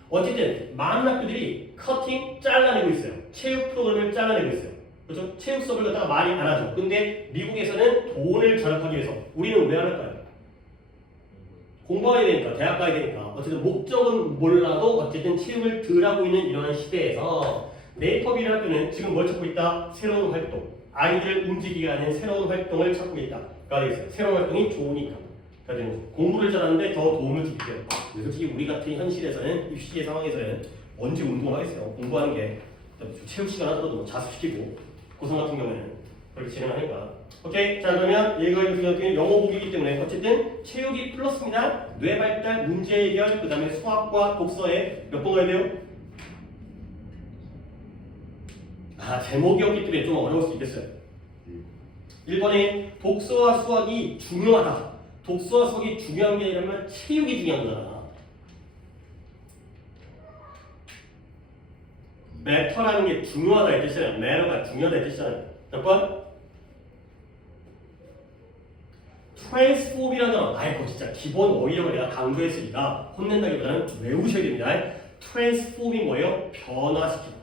어쨌든 많은 학교들이 커팅 잘라내고 있어요. 체육 프로그램을 잘라내고 있어요. 그렇죠? 체육 수업을 갖다가 많이 안 하죠. 근데 미국에서는 돈을 절약하기 위해서 우리는 왜 안 할까요? 공부해야 되니까, 대학 가야 되니까. 어쨌든 목적은 몰라도 어쨌든 체육을 덜 하고 있는 이러한 시대에서 네이터비라는 학교는 지금 뭘 찾고 있다? 새로운 활동. 아이들을 움직이게 하는 새로운 활동을 찾고 있다. 가 되어 있어요. 새로운 활동이 좋으니까. 가 되는 거죠. 공부를 잘하는데 더 도움을 줄게요. 솔직히 우리 같은 현실에서는, 입시의 상황에서는 언제 운동을 하겠어요? 공부하는 게 체육 시간 하더라도 자습시키고 고성 같은 경우에는 그렇게 진행하니까. 오케이. 자, 그러면 얘가 같은 경우는 영어 보기이기 때문에 어쨌든 체육이 플러스입니다. 뇌 발달, 문제 해결, 그 다음에 수학과 독서에 몇 번 가야 돼요? 아, 제목이었기 때문에 좀 어려울 수 있겠어요. 1번에 독서와 수학이 중요하다. 독서와 수학이 중요한 게 아니라면 체육이 중요한 거잖아. matter라는 게 중요하다 이 뜻이잖아요. matter가 중요하다 이 뜻이잖아요. 몇 번? transform이라는 단어. 아이고 진짜 기본 어휘력을 내가 강조했으니까 혼낸다기보다는 외우셔야 됩니다. transform이 뭐예요? 변화시키다.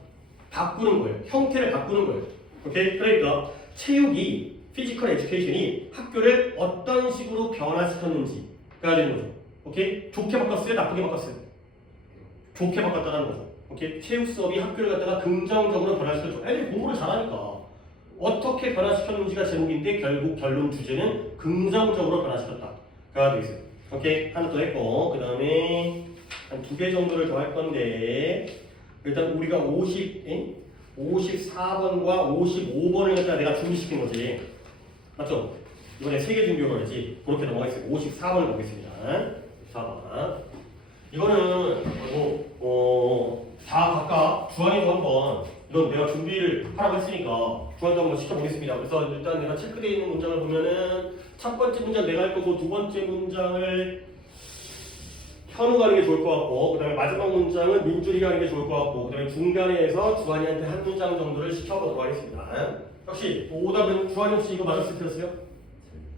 바꾸는 거예요. 형태를 바꾸는 거예요. 오케이? 그러니까 체육이 피지컬 에듀케이션이 학교를 어떤 식으로 변화시켰는지가 되는 거죠. 오케이? 좋게 바꿨어요? 나쁘게 바꿨어요? 좋게 바꿨다는 거죠. 오케이? 체육 수업이 학교를 갖다가 긍정적으로 변화시켰죠. 애들이 공부를 잘하니까. 어떻게 변화시켰는지가 제목인데 결국 결론 주제는 긍정적으로 변화시켰다가 되어 있어요. 오케이? 하나 더 했고 그 다음에 한 2개 정도를 더 할 건데 일단 우리가 54번과 55번을 갖다가 내가 준비시킨 거지. 맞죠? 이번에 3개 준비한 거지. 그렇게 넘어가겠습니다. 54번을 보겠습니다. 4번. 이거는 다 각각 주한이도 한번 이건 내가 준비를 하라고 했으니까 주한이도 한번 시켜보겠습니다. 그래서 일단 내가 체크되어 있는 문장을 보면은 첫 번째 문장 내가 할 거고 두 번째 문장을 현우가 하는 게 좋을 것 같고 그 다음에 마지막 문장은 민준이가 하는 게 좋을 것 같고 그 다음에 중간에서 주한이한테 한 문장 정도를 시켜보도록 하겠습니다. 혹시 오답은 주한이 혹시 이거 맞았을 때였어요?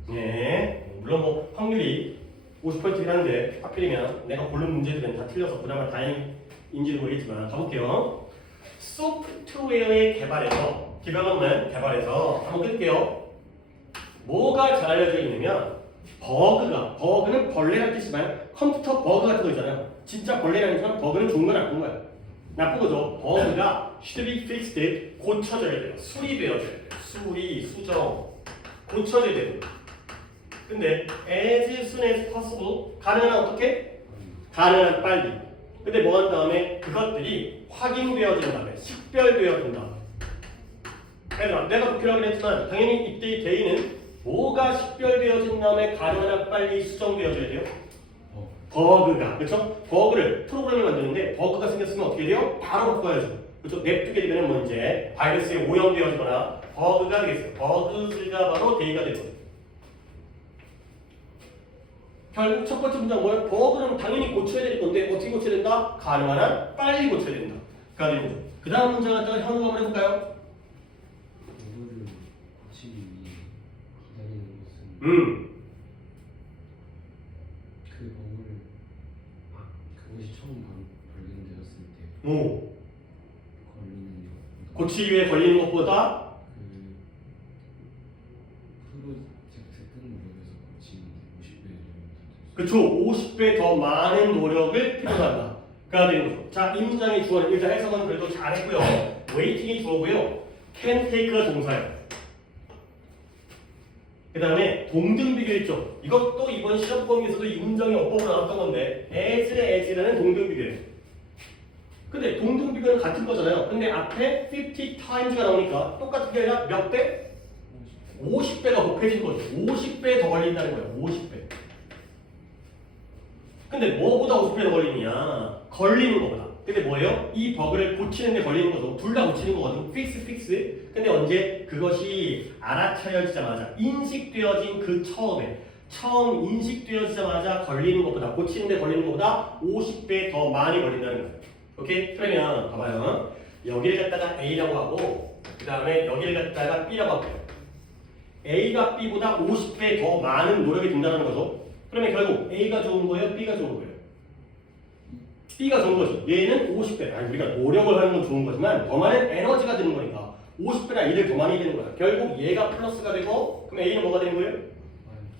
네. 물론 뭐 확률이 50%긴 한데 하필이면 내가 고른 문제들은 다 틀려서 그나마 다행인지도 모르겠지만 가볼게요. 소프트웨어의 개발에서 개발해서 한번 끌게요. 뭐가 잘 알려져 있냐면 버그는 벌레라는 뜻이지만 컴퓨터 버그 같은 거 있잖아요. 진짜 벌레라는 뜻은 버그는 좋은 건 나쁜 거예요. 나쁜 거죠. 버그가 should be fixed 고쳐져야 돼요. 수리되어져야 돼요. 수정 고쳐져야 돼요. 근데 as soon as possible 가능한 어떻게? 가능한 빨리. 근데 뭐 한 다음에 그것들이 확인되어진 다음에 식별되어진다. 그래서 내가 독해라고 했지만 당연히 이때의 데이는 뭐가 식별되어진 다음에 가능한 한 빨리 수정되어져야 돼요? 버그가. 그렇죠? 버그를 프로그램을 만드는데 버그가 생겼으면 어떻게 돼요? 바로 바꿔야죠. 그렇죠? 냅두게 되면 뭐 이제 바이러스에 오염되어지거나 버그가 되겠어요. 버그가 바로 데이가 되죠. 결국 첫 번째 문장 뭐예요? 버그는 당연히 고쳐야 될 건데 어떻게 고쳐야 된다? 가능한 한 빨리 고쳐야 된다. 그 다음 문장 갖다가 현우가 한번 해볼까요? 버그를 고치기 위해 기다리는 것은 그 버그를 그것이 처음 발견되었을 때 걸리는 고치기 위해 걸리는 것보다 프로젝트 끝 노력에서 고치는데 50배 그쵸 50배 더 많은 노력을 필요한다. 가 되는 거죠. 자, 이 문장의 주어는 일단 해석은 그래도 잘했고요. 웨이팅이 주어고요. can take가 동사예요. 그 다음에 동등비교 있죠. 이것도 이번 시험 범위에서도 이 문장의 어법으로 나왔던 건데 as라는 동등비교예요. 근데 동등비교는 같은 거잖아요. 근데 앞에 50 times가 나오니까 똑같은 게 아니라 몇 배? 50배가 곱해진 거죠. 50배 더 걸린다는 거예요. 50배. 근데 뭐보다 50배 더 걸리느냐? 걸리는 거보다. 근데 뭐예요? 이 버그를 고치는 데 걸리는 거죠. 둘 다 고치는 거거든. 픽스. 근데 언제? 그것이 알아차려지자마자 인식되어진 그 처음 인식되어지자마자 걸리는 것보다 고치는 데 걸리는 것보다 50배 더 많이 걸린다는 거예요. 오케이? 그러면 봐봐요. 여기를 갖다가 A라고 하고 그 다음에 여기를 갖다가 B라고 할게요. A가 B보다 50배 더 많은 노력이 든다는 거죠. 그러면 결국 A가 좋은 거예요? B가 좋은 거예요? B가 좋은 거지. 얘는 50배. 아니 우리가 노력을 하는 건 좋은 거지만 더 많은 에너지가 드는 거니까 50배나 일을 더 많이 되는 거야. 결국 얘가 플러스가 되고 그럼 A는 뭐가 되는 거예요?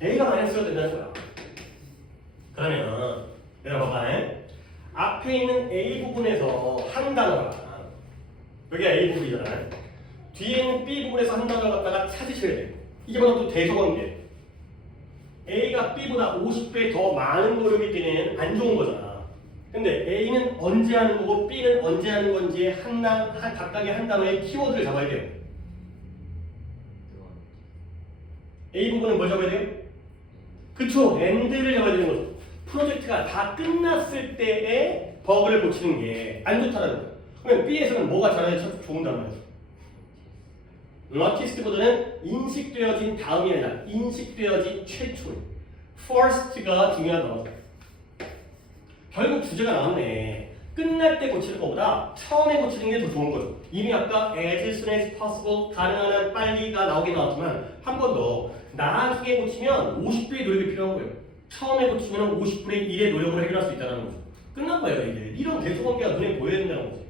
A가 마이너스가 된다는 거야. 그러면 내가 봐봐. 앞에 있는 A 부분에서 한 단어가 여기가 A 부분이잖아. 뒤에 있는 B 부분에서 한 단어를 갖다가 찾으셔야 돼. 이게 바로 또 대소관계. A가 B보다 50배 더 많은 노력이 되는 안 좋은 거잖아. 근데 A는 언제 하는 거고 B는 언제 하는 건지 각각의 한 단어의 키워드를 잡아야 돼요. A 부분은 뭘 잡아야 돼요? 그쵸, end를 잡아야 되는 거죠. 프로젝트가 다 끝났을 때에 버그를 고치는 게 안 좋다는 거예요. 그러면 B에서는 뭐가 잘해야 좋은 단어예요? noticed보다는 인식되어진 다음이 아니라 인식되어진 최초. first가 중요하다. 결국 주제가 나왔네. 끝날 때 고치는 것보다 처음에 고치는 게 더 좋은 거죠. 이미 아까 as soon as possible 가능한 한 빨리가 나오긴 나왔지만 한 번 더 나중에 고치면 50배의 노력이 필요한 거예요. 처음에 고치면 50분의 1의 노력으로 해결할 수 있다는 거죠. 끝난 거예요 이게. 이런 대소관계가 눈에 보여야 된다는 거지.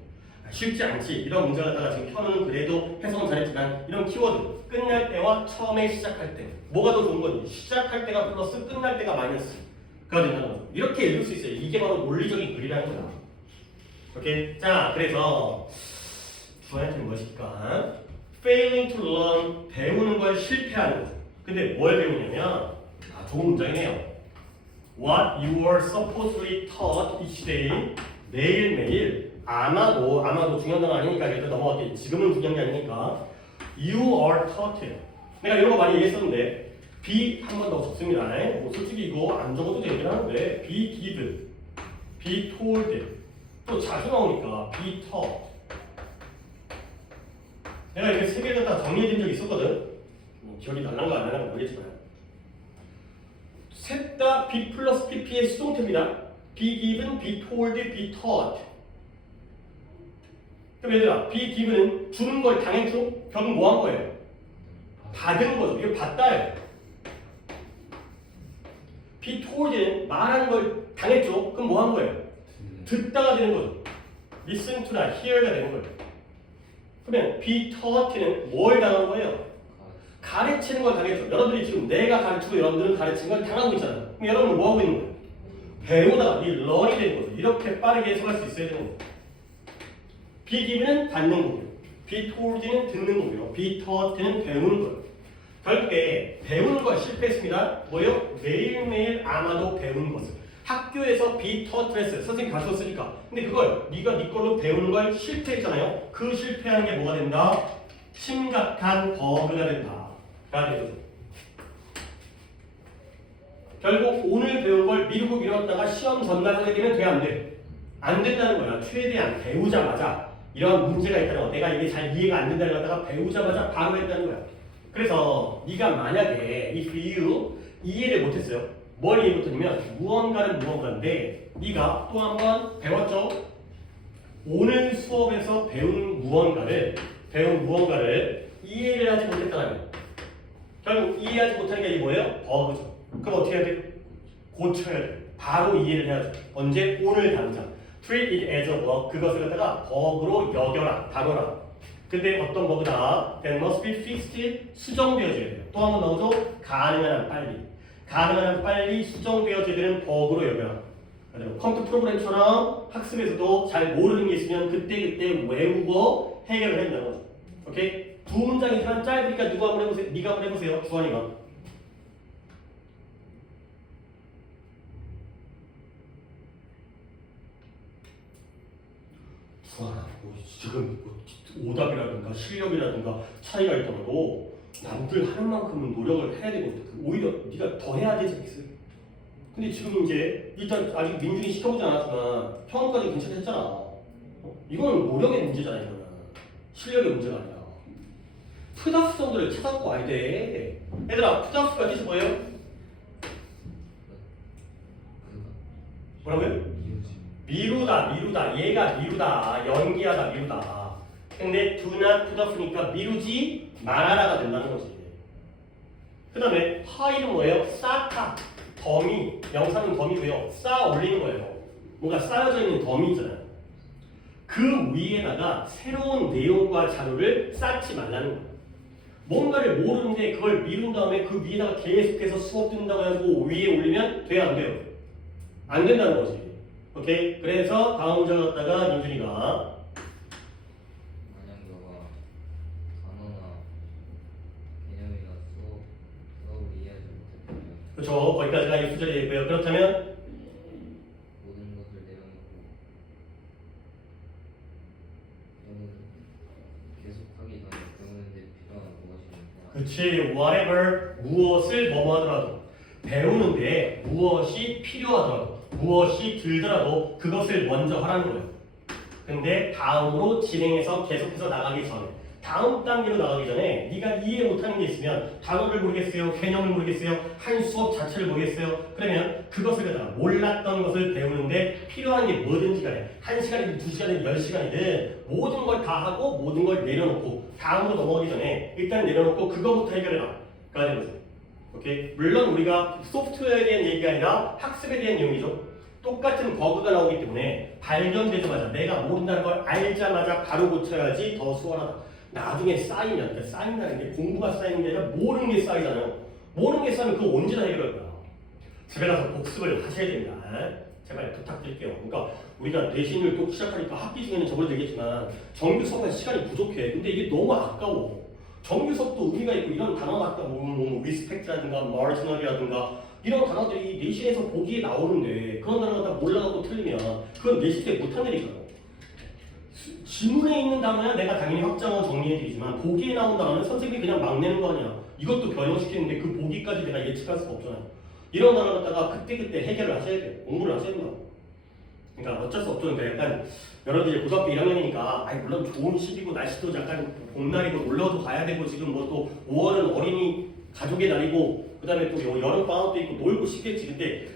쉽지 않지. 이런 문제 갖다가 지금 현우는 그래도 해석은 잘했지만 이런 키워드 끝날 때와 처음에 시작할 때 뭐가 더 좋은 건지 시작할 때가 플러스 끝날 때가 마이너스 된다는 거죠. 이렇게 읽을 수 있어요. 이게 바로 논리적인 글이라는 거다. 오케이? 자, 그래서 주어는 무엇일까? Failing to learn, 배우는 걸 실패하는 거죠. 근데 뭘 배우냐면 좋은 문장이네요. What you are supposedly taught each day, 매일매일 아마도 중요한 단어 아니니까 일단 넘어갈게. 지금은 중요한 게 아니니까 You are taught. 내가 이런 거 많이 얘기했었는데 be 한 번 더 적습니다. 뭐 솔직히 이거 안 적어도 되긴 하는데 be given, be told 또 자주 나오니까 be taught. 내가 이렇게 세 개를 다 정리해준 적이 있었거든. 기억이 날랑가 안 날랑가 모르겠지만 셋 다 be 플러스 pp의 수동태입니다. be given, be told, be taught. 그럼 얘들아, be given은 주는 걸 당했죠? 결국 뭐 한 거예요? 받은 거죠. 이거 받다예요. be told는 말하는 걸 당했죠? 그럼 뭐 한 거예요? 듣다가 되는 거죠. listen to나 hear가 되는 거예요. 그러면 be taught는 뭘 당한 거예요? 가르치는 걸 당했죠. 여러분들이 지금 내가 가르치고 여러분들은 가르치는 걸 당하고 있잖아요. 그럼 여러분은 뭐 하고 있는 거예요? 배우다가 이 learn이 되는 거죠. 이렇게 빠르게 해석할 수 있어야 되는 거예요. be given은 받는 거고요. be told는 듣는 거고요. be taught는 배우는 거예요. 결국에 배우는 걸 실패했습니다. 뭐예요? 매일매일 아마도 배우는 것을. 학교에서 be taught를 했어요. 선생님 가르쳤으니까. 근데 그걸 네가 네 걸로 배우는 걸 실패했잖아요. 그 실패하는 게 뭐가 된다? 심각한 버그가 된다. 가 되죠. 결국 오늘 배운 걸 미루고 미뤘다가 시험 전날 하게 되면 돼, 안 돼? 안 된다는 거야. 최대한 배우자마자 이런 문제가 있다는 거. 내가 이게 잘 이해가 안 된다는 걸 갖다가 배우자마자 바로 했다는 거야. 그래서 네가 만약에 if you 이해를 못했어요. 뭘 이해 못했냐면 무언가는 무언가인데 네가 또 한 번 배웠죠? 오늘 수업에서 배운 무언가를 이해를 하지 못했다면 결국 이해하지 못하는 게 이게 뭐예요? 버그죠. 그럼 어떻게 해야 돼? 고쳐야 돼. 바로 이해를 해야죠. 언제? 오늘 당장. Treat it as a bug. 그것을 갖다가 버그로 여겨라, 다뤄라. 근데 어떤 버그다? That must be fixed. 수정되어져야 돼요. 또 한 번 나오죠? 가능한 한 빨리. 가능한 한 빨리 수정되어져야 되는 버그로 여겨라. 컴퓨터 프로그램처럼 학습에서도 잘 모르는 게 있으면 그때그때 외우고 해결을 해야 되는 거죠. 오케이? 두 문장이지만 짧으니까 누가 한번 해보세요? 네가 한번 해보세요. 주환이가. 주환아, 지금 오답이라든가 실력이라든가 차이가 있더라도 남들 하는 만큼은 노력을 해야 되거든. 오히려 네가 더 해야 되지 않겠어요? 근데 지금 이제 일단 아직 민준이 시켜보지 않았지만 평가까지 괜찮았잖아. 이건 노력의 문제잖아. 이거는 실력의 문제가 아니야. 푸드합성들을 찾아갖고 와야 돼. 얘들아, 푸드합수가 뜻이 뭐예요? 뭐라고요? 미루다. 얘가 미루다. 연기하다, 미루다. 근데 do not 푸드합수니까 미루지 말아라가 된다는 거지. 그 다음에 파일은 뭐예요? 쌓다. 더미. 명사는 더미고요. 쌓아 올리는 거예요. 뭔가 쌓여져 있는 더미 있잖아요. 그 위에다가 새로운 내용과 자료를 쌓지 말라는 거예요. 뭔가를 모르는데 그걸 미룬 다음에 그 위에다가 계속해서 수업 듣는다고 해가지고 위에 올리면 돼요, 안 돼요? 안 된다는 거지. 오케이? 그래서 다음 문제 갖다가 민준이가 만약 너가 단어나 개념이나 수업을 이해하지 못했다면 그렇죠. 거기까지가 이 수절이고요. 그렇다면 모든 것을 내려놓고 계속하기 전에 배우는 데 필요한 무엇이니까 그치. whatever 무엇을 뭐뭐 하더라도 배우는데 무엇이 필요하더라도 무엇이 들더라도 그것을 먼저 하라는 거예요. 근데 다음으로 진행해서 계속해서 나가기 전에 다음 단계로 나가기 전에 네가 이해 못하는 게 있으면 단어를 모르겠어요, 개념을 모르겠어요, 한 수업 자체를 모르겠어요. 그러면 그것을 갖다가 몰랐던 것을 배우는데 필요한 게 뭐든지 간에 1시간이든 2시간이든 10시간이든 모든 걸 다 하고 모든 걸 내려놓고 다음으로 넘어가기 전에 일단 내려놓고 그거부터 해결해라. 가 되는 거죠. 오케이? 물론 우리가 소프트웨어에 대한 얘기가 아니라 학습에 대한 내용이죠. 똑같은 버그가 나오기 때문에 발견되자마자 내가 모른다는 걸 알자마자 바로 고쳐야지 더 수월하다. 나중에 쌓이면, 그러니까 쌓인다는 게 공부가 쌓이는 게 아니라 모르는 게 쌓이잖아요. 모르는 게 쌓이면 그거 언제 다 해결할 거야. 집에 가서 복습을 하셔야 됩니다. 제발 부탁드릴게요. 그러니까 우리가 내신을 또 시작하니까 학기 중에는 저번에 얘기했지만 정규 수업할 시간이 부족해. 근데 이게 너무 아까워. 정규 수업도 의미가 있고 이런 단어가 아까 뭐 리스펙트라든가 marginal이라든가 이런 단어들이 내신에서 보기에 나오는데 그런 단어가 다 몰라가고 틀리면 그건 내신 때 못한 일이잖아. 지문에 있는 단어야 내가 당연히 확장하고 정리해드리지만 보기에 나온 단어는 선생님이 그냥 막 내는 거 아니야. 이것도 변형시키는데 그 보기까지 내가 예측할 수가 없잖아요. 이런 단어 갖다가 그때그때 해결을 하셔야 돼요. 공부를 하셔야 된다고. 그러니까 어쩔 수 없죠. 근데 약간 여러분들이 고등학교 1학년이니까 아니 물론 좋은 시기고 날씨도 약간 봄날이고 놀러도 가야 되고 지금 뭐 또 5월은 어린이 가족의 날이고 그다음에 또 여름 방학도 있고 놀고 싶겠지. 근데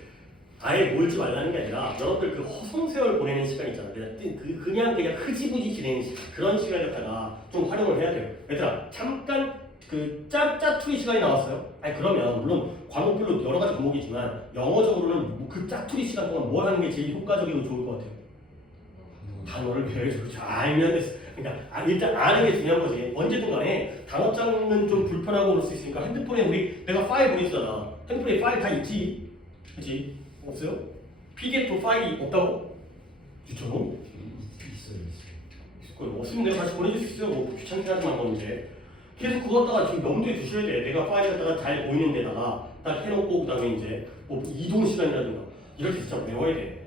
아예 놀지 말라는 게 아니라 여러분들 그 허송세월 보내는 시간 있잖아. 그냥 흐지부지 지내는 시간 그런 시간을 갖다가 좀 활용을 해야 돼요. 얘들아 잠깐 그 짜투리 시간이 나왔어요. 아니 그러면 물론 과목별로 여러 가지 과목이지만 영어적으로는 그 짜투리 시간 동안 뭘 하는 게 제일 효과적이고 좋을 것 같아요. 단어를 배워주고 알면 됐어. 그러니까 일단 아는 게 중요한 거지. 언제든 간에 단어장은 좀 불편하고 그럴 수 있으니까 핸드폰에 내가 파일 보냈잖아. 핸드폰에 파일 다 있지? 그치? 없어요? PDF 파일이 없다고? 유천호? 있어요. 없으면 내가 다시 보내줄 수 있어요. 뭐 귀찮게 하지 말고 이제. 계속 그거 갖다가 지금 염두에 두셔야 돼. 내가 파일 갖다가 잘 보이는 데다가 딱 해놓고 그 다음에 이제 뭐 이동 시간이라든가 이렇게 진짜 외워야 돼.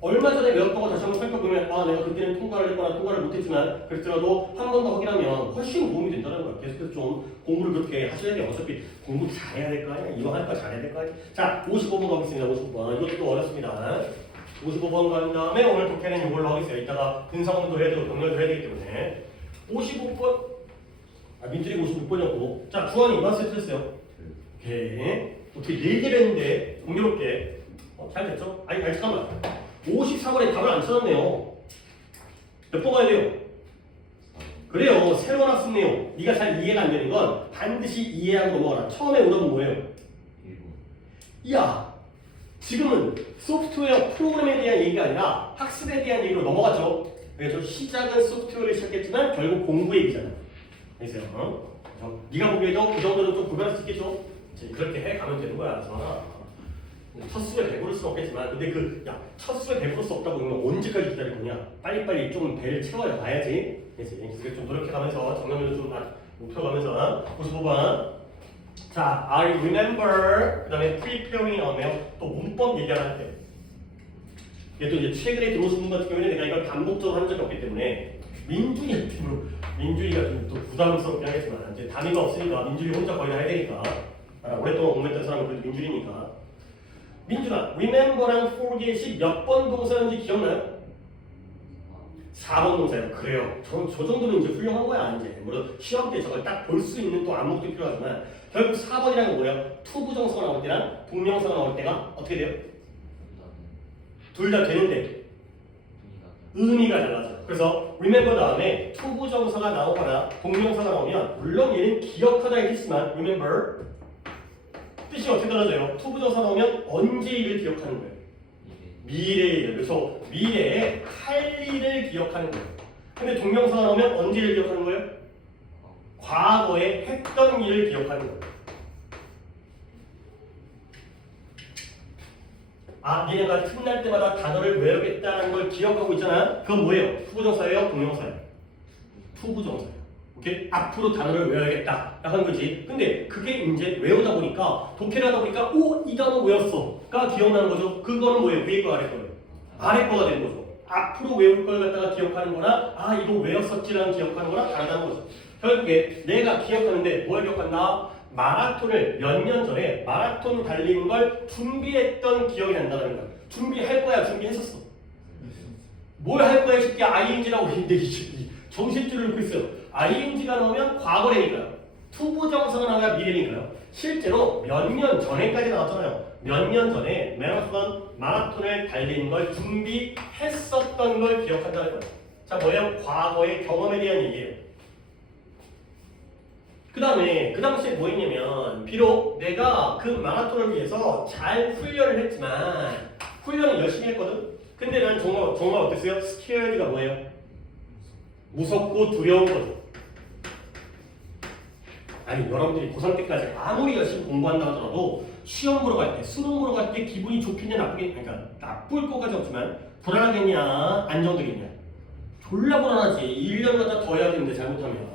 얼마 전에 외웠다고 다시 한번 살펴보면 아 내가 그때는 통과를 했거나 통과를 못했지만 그랬더라도 한 번 더 확인하면 훨씬 도움이 된다는 거야. 계속해서 좀 공부를 그렇게 하셔야 돼요. 어차피 공부 잘해야 될 거 아니야. 이왕 하니까 잘해야 될 거 아니야. 자 55번 가겠습니다. 55번 이것도 또 어렵습니다. 55번 간 다음에 오늘 독해는 이걸로 하겠어요. 이따가 분석도 해야 되고 병렬도 해야 되기 때문에 55번 민준이가 56번이었고 자 주환이 이만세 틀렸어요. 오케이 어떻게 4개를 했는데 공교롭게 잘 됐죠? 아니 잠깐만 54번에 답을 안 찾았네요. 몇 번 가야 돼요? 그래요. 새로 나왔네요. 네가 잘 이해가 안 되는 건 반드시 이해하고 넘어가라. 처음에 오답은 뭐예요? 1번. 야 지금은 소프트웨어 프로그램에 대한 얘기가 아니라 학습에 대한 얘기로 넘어갔죠. 그래서 시작은 소프트웨어를 시작했지만 결국 공부 얘기잖아. 그래서 네가 보기에도 그 정도는 좀 구별할 수 있겠죠? 그렇게 해가면 되는 거야. 첫 수에 배부를 수는 없겠지만 근데 첫 수에 배부를 수 없다고 그러면 언제까지 기다릴 거냐? 빨리빨리 좀 배를 채워야 가야지. 그래서 좀 노력해가면서 정면으로 좀 높여가면서 95번 자, I remember 그 다음에 preparing 나오면 또 문법 얘기할 때 이게 또 이제 최근에 들어오신 분 같은 경우에는 내가 이걸 반복적으로 한 적이 없기 때문에 민준이가 좀 또 부담스럽긴 하겠지만 이제 단위가 없으니까 민준이 혼자 거의 다 해야 되니까 오랫동안 공부했던 사람은 그래도 민준이니까 민준아, remember랑 forget이 몇 번 동사인지 기억나요? 4번 동사예요. 그래요. 저 정도면 이제 훌륭한 거야. 이제 물론 시험 때 저걸 딱 볼 수 있는 또 안목도 필요하지만 결국 4번이라는 건 뭐예요? 투부정사가 나올 때랑 동명사가 나올 때가 어떻게 돼요? 둘 다 되는데 의미가 달라져요. 그래서 remember 다음에 투부정사가 나오거나 동명사가 나오면 물론 얘는 기억하다 했지만 remember 뜻이 어떻게 달라져요? 투부정사 나오면 언제 일을 기억하는 거예요? 미래의 일. 그래서 미래에 할 일을 기억하는 거예요. 근데 동명사가 나오면 언제 일을 기억하는 거예요? 과거에 했던 일을 기억하는 거예요. 니네가 틈날 때마다 단어를 외우겠다는 걸 기억하고 있잖아. 그건 뭐예요? 투부정사예요? 동명사예요? 투부정사예요. 오케이? 앞으로 단어를 외워야겠다 하는 거지. 근데 그게 이제 외우다 보니까 독해를 하다 보니까 이 단어 외웠어가 기억나는 거죠. 그거는 뭐예요? 위에 거 아래 거예요? 아래 거가 되는 거죠. 앞으로 외울 걸 갖다가 기억하는 거나 이거 외웠었지라는 기억하는 거나 다르다는 거죠. 결국에 내가 기억하는데 뭘 기억한다? 마라톤을 몇 년 전에 마라톤 달리는 걸 준비했던 기억이 난다는 거야. 준비할 거야, 준비했었어. 뭘 할 거야 쉽게 ing라고 했는데 정신줄을 놓고 있어요. ing가 나오면 과거래니까요. 투부정사가 나와야 미래니까요. 실제로 몇 년 전에까지 나왔잖아요. 몇 년 전에 마라톤을 달리는 걸 준비했었던 걸 기억한다는 거예요. 자, 뭐예요? 과거의 경험에 대한 얘기예요. 그 당시에 뭐 했냐면 비록 내가 그 마라톤을 위해서 잘 훈련을 했지만 훈련을 열심히 했거든. 근데 난 정말 어땠어요? scared가 뭐예요? 무섭고 두려운 거죠. 아니 여러분들이 고3 때까지 아무리 열심히 공부한다 하더라도 시험 보러 갈 때, 수능 보러 갈 때 기분이 좋겠냐 나쁘겠냐, 그러니까 나쁠 것까지 없지만 불안하겠냐 안정되겠냐, 졸라 불안하지. 1년 갖다 더 해야 되는데 잘못하면.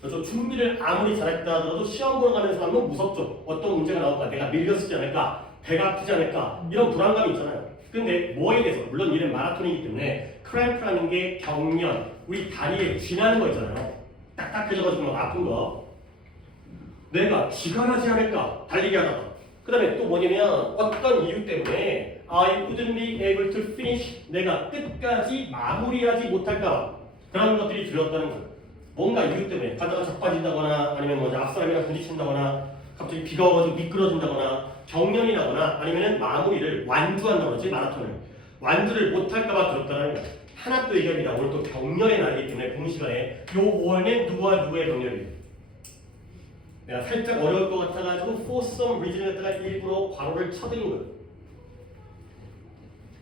그래서 준비를 아무리 잘했다 하더라도 시험 보러 가는 사람은 무섭죠. 어떤 문제가 나올까, 내가 밀려쓰지 않을까, 배가 아프지 않을까, 이런 불안감이 있잖아요. 근데 뭐에 대해서, 물론 이는 마라톤이기 때문에 크램프라는 게 경련, 우리 다리에 쥐나는 거 있잖아요. 딱딱해져가지고 막 아픈 거. 내가 쥐가 나지 않을까, 달리기 하다가. 그 다음에 또 뭐냐면 어떤 이유 때문에 I wouldn't be able to finish, 내가 끝까지 마무리하지 못할까, 그런 것들이 들었다는 거예요. 뭔가 이유 때문에 가다가 자빠진다거나, 아니면 먼저 앞사람이랑 부딪힌다거나, 갑자기 비가 와가지고 미끄러진다거나, 경련이 나거나, 아니면 마무리를 완주한다고 그러지, 마라톤을 완주를 못할까봐 들었다는 거예요. 하나 또 얘기합니다. 오늘 또 경련의 날이기 때문에 공부 시간에 요 5월엔 누구와 누구의 경련이에요? 내가 살짝 어려울 것 같아가지고 for some reason 갖다가 일부러 괄호를 쳐드린 거예요.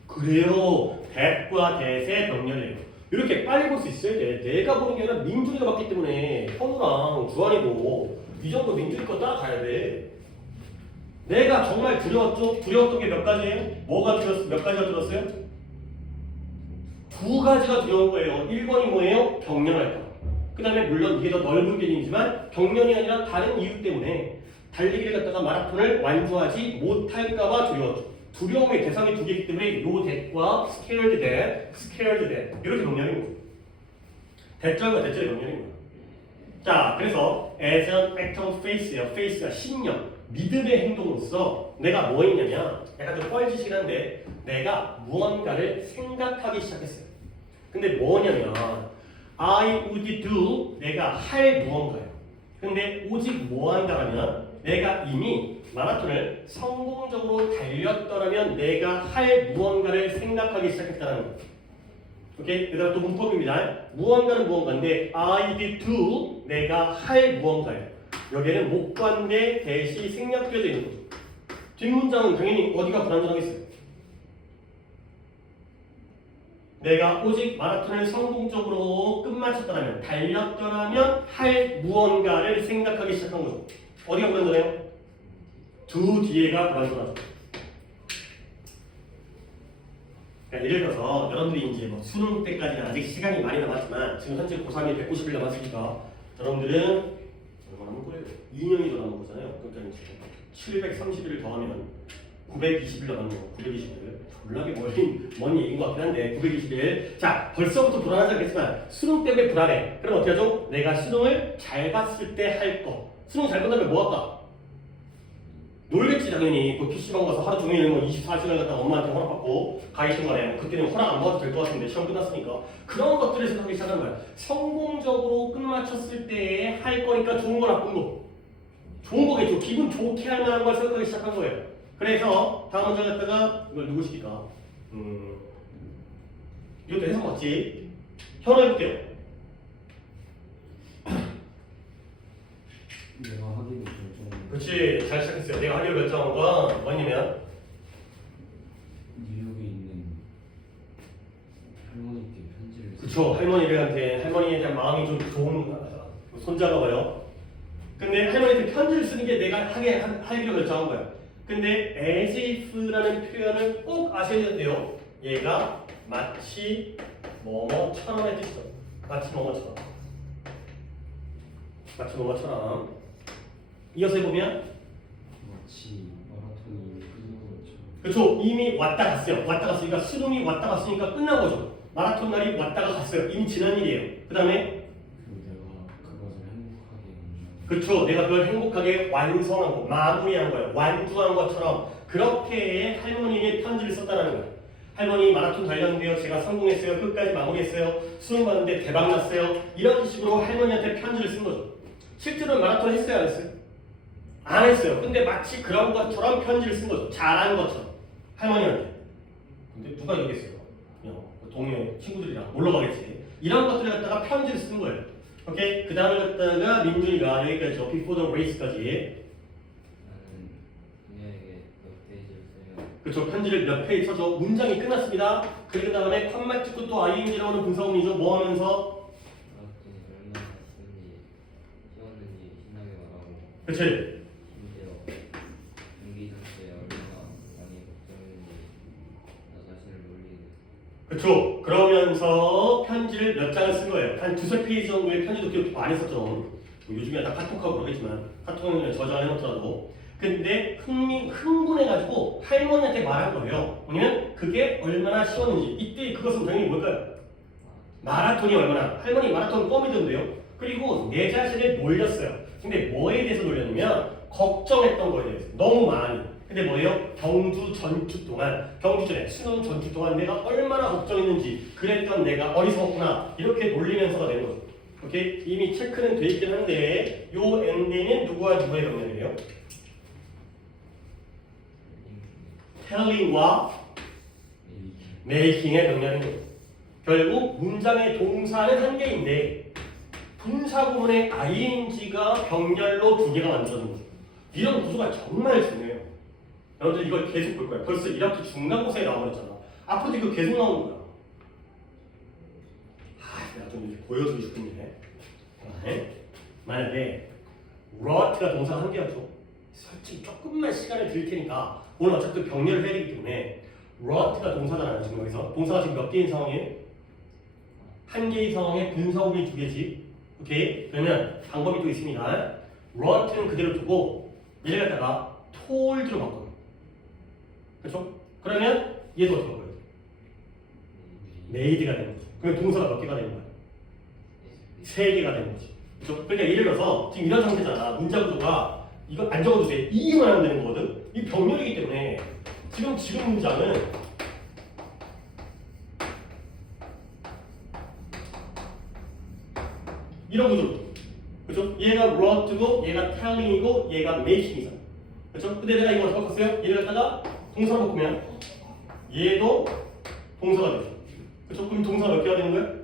그래요. 대과 대세 병렬이에요. 이렇게 빨리 볼 수 있어야 돼. 내가 보는 게 아니라 민준이가 봤기 때문에 현우랑 주한이고 이 정도 민준이 거 따라가야 돼. 내가 정말 두려웠죠? 두려웠던 게 몇 가지예요? 뭐가 두려웠어요? 몇 가지가 들었어요? 두 가지가 두려운 거예요. 1번이 뭐예요? 경련할까. 그 다음에 물론 이게 더 넓은 개념이지만 경련이 아니라 다른 이유 때문에 달리기를 갖다가 마라톤을 완주하지 못할까봐 두려웠죠. 두려움의 대상이 두 개이기 때문에 요 대과 scared that 이렇게 병렬인 거예요. 대절과 대절의 병렬인 거예요. 자, 그래서 as an act of faith예요. faith가 신념, 믿음의 행동으로서 내가 뭐 했냐면, 약간 좀 뻘짓이긴 한데 내가 무언가를 생각하기 시작했어요. 근데 뭐냐면 I would do, 내가 할 무언가예요. 근데 오직 뭐 한다라면 내가 이미 마라톤을 성공적으로 달렸더라면 내가 할 무언가를 생각하기 시작했다는 거예요. 오케이? 그다음 또 문법입니다. 무언가는 무언가인데 I did do, 내가 할 무언가예요. 여기에는 목관대 대시 생략되어져 있는 거죠. 뒷문장은 당연히 어디가 불안정하겠어요? 내가 오직 마라톤을 성공적으로 끝마쳤더라면, 달렸더라면 할 무언가를 생각하기 시작한 거죠. 어디가 불안정해요? 두 뒤에가 불안정하죠. 그러니까 예를 들어서 여러분들이 이제 뭐 수능 때까지는 아직 시간이 많이 남았지만 지금 현재 고3이 190일 남았으니까 여러분들은 얼마 남은 거예요? 2년이 더 남은 거잖아요. 그러니까 730일을 더하면 920일 남은 거, 920일. 졸라게 먼 얘기인 것 같긴 한데 920일. 자, 벌써부터 불안하지 않겠지만 수능 때문에 불안해. 그럼 어떻게 하죠? 내가 수능을 잘 봤을 때 할 거. 수능 잘 본다면 뭐 할까? 놀겠지 당연히. 그 PC방 가서 하루 종일 뭐 24시간 갖다 엄마한테 허락받고 가있던 거네. 그때는 허락 안 받아도 될 것 같은데 시험 끝났으니까. 그런 것들을 생각하기 시작한 거야. 성공적으로 끝마쳤을 때 할 거니까 좋은 거 나쁜 거. 좋은 거겠죠. 기분 좋게 할 만한 걸 생각하기 시작한 거예요. 그래서 다음 문장 갖다가 이걸 누구 시킬까? 이것도 해석 맞지? 현우 해볼게요. 내가 하기로 결정. 그렇지, 잘 시작했어요. 내가 하기로 결정한 건 뭐냐면 뉴욕에 있는 할머니께 편지를. 그쵸, 할머니에 대한 마음이 좀 좋은 손자가 봐요. 근데 할머니한테 편지를 쓰는 게 내가 하기로 결정한 거야. 근데 as if라는 표현을 꼭 아셔야 되는데요. 얘가 마치 뭐뭐처럼의 뜻이죠. 마치 뭐뭐처럼. 마치 뭐뭐처럼. 이어서 해보면 마치 마라톤이 끝난 것처럼. 그렇죠. 이미 왔다 갔어요. 왔다 갔으니까 수능이 왔다 갔으니까 끝난 거죠. 마라톤 날이 왔다가 갔어요. 이미 지난 일이에요. 그 다음에 그렇죠. 내가 그걸 행복하게 완성한 거, 마무리한 거예요. 완주한 것처럼 그렇게 할머니에게 편지를 썼다는 거예요. 할머니 마라톤 달렸는데요. 제가 성공했어요. 끝까지 마무리했어요. 수능 봤는데 대박 났어요. 이런 식으로 할머니한테 편지를 쓴 거죠. 실제로 마라톤 했어요? 안 했어요? 안 했어요. 근데 마치 그런 것처럼 편지를 쓴 거죠. 잘한 것처럼. 할머니한테. 근데 누가 얘기했어요? 그냥 동료 친구들이랑 놀러 가겠지. 이런 것들을 갖다가 편지를 쓴 거예요. 오케이? 그 다음을 갖다가 민준이가 여기까지 before the race까지 나는 그녀에게 몇 페이지를 써요. 그쵸, 편지를 몇 페이지 써줘. 문장이 끝났습니다. 그 다음에 컴마 찍고 또 ing라고 하는 분사문이죠. 뭐 하면서? 마라톤이 얼마나 갔는지 쉬었는지 신나게 말하고 그치? 심지어 경기 상태에 얼마나 많이 걱정했는지 나 자신을 놀리게 그쵸? 그러면서 편지를 몇 장을 쓴 거예요. 한 두세 페이지 정도의 편지도 기록 많이 썼죠. 뭐 요즘에 다 카톡하고 그러겠지만 카톡은 저장을 해놓더라도 근데 흥분해가지고 할머니한테 말한 거예요. 뭐냐면 그게 얼마나 쉬웠는지 이때 그것은 당연히 뭘까요? 마라톤이 얼마나 할머니 마라톤 껌이던데요. 그리고 내 자신을 놀렸어요. 근데 뭐에 대해서 놀렸냐면 걱정했던 거에 대해서 너무 많이. 근데 뭐예요? 경주 전주 동안 경주 전에 신혼 전주 동안 내가 얼마나 걱정했는지 그랬던 내가 어리석구나 이렇게 놀리면서가 되는 거죠. 오케이? 이미 체크는 돼 있긴 한데 요 엔딩은 누구와 누구의 병렬이에요? telling과 making의 병렬인 거예요. 결국 문장의 동사는 한 개인데 분사구문의 ing가 병렬로 두 개가 만들어진 거죠. 이런 구조가 정말 중요해요. 여러분들 이걸 계속 볼 거예요. 벌써 1학기 중간고사에 나와버렸잖아. 앞으로도 이거 계속 나오는 거야. 내가 좀 이렇게 보여주고 싶은데 만약에 rot가 동사가 한 개였죠. 솔직히 조금만 시간을 드릴 테니까 오늘 어차피 병렬을 해야 되기 때문에 rot가 동사잖아요. 지금 여기서 동사가 지금 몇 개인 상황이에요? 한 개의 상황에 분사구문이 두 개지. 오케이? 그러면 방법이 또 있습니다. rot는 그대로 두고 얘를 갖다가 told로 바꿔요. 그렇죠? 그러면 얘도 어떻게 바꿔요? made가 되는 거죠. 그러면 동사가 몇 개가 되는 거야? 세 개가 되는 거지. 그렇죠? 그러니까 예를 들어서 지금 이런 상태잖아. 문장 구조가 이거 안 적어도 돼. 이만 하면 되는 거거든. 이 병렬이기 때문에 지금 문장은 이런 구조로. 그렇죠? 얘가 wrote고 얘가 telling이고 얘가 making이잖아. 그렇죠? 근데 내가 이거 어떻게 바꿨어요? 얘를 갖다가 동사로 바꾸면 얘도 동사가 되죠. 그렇죠? 그럼 동사가 몇 개가 되는 거예요?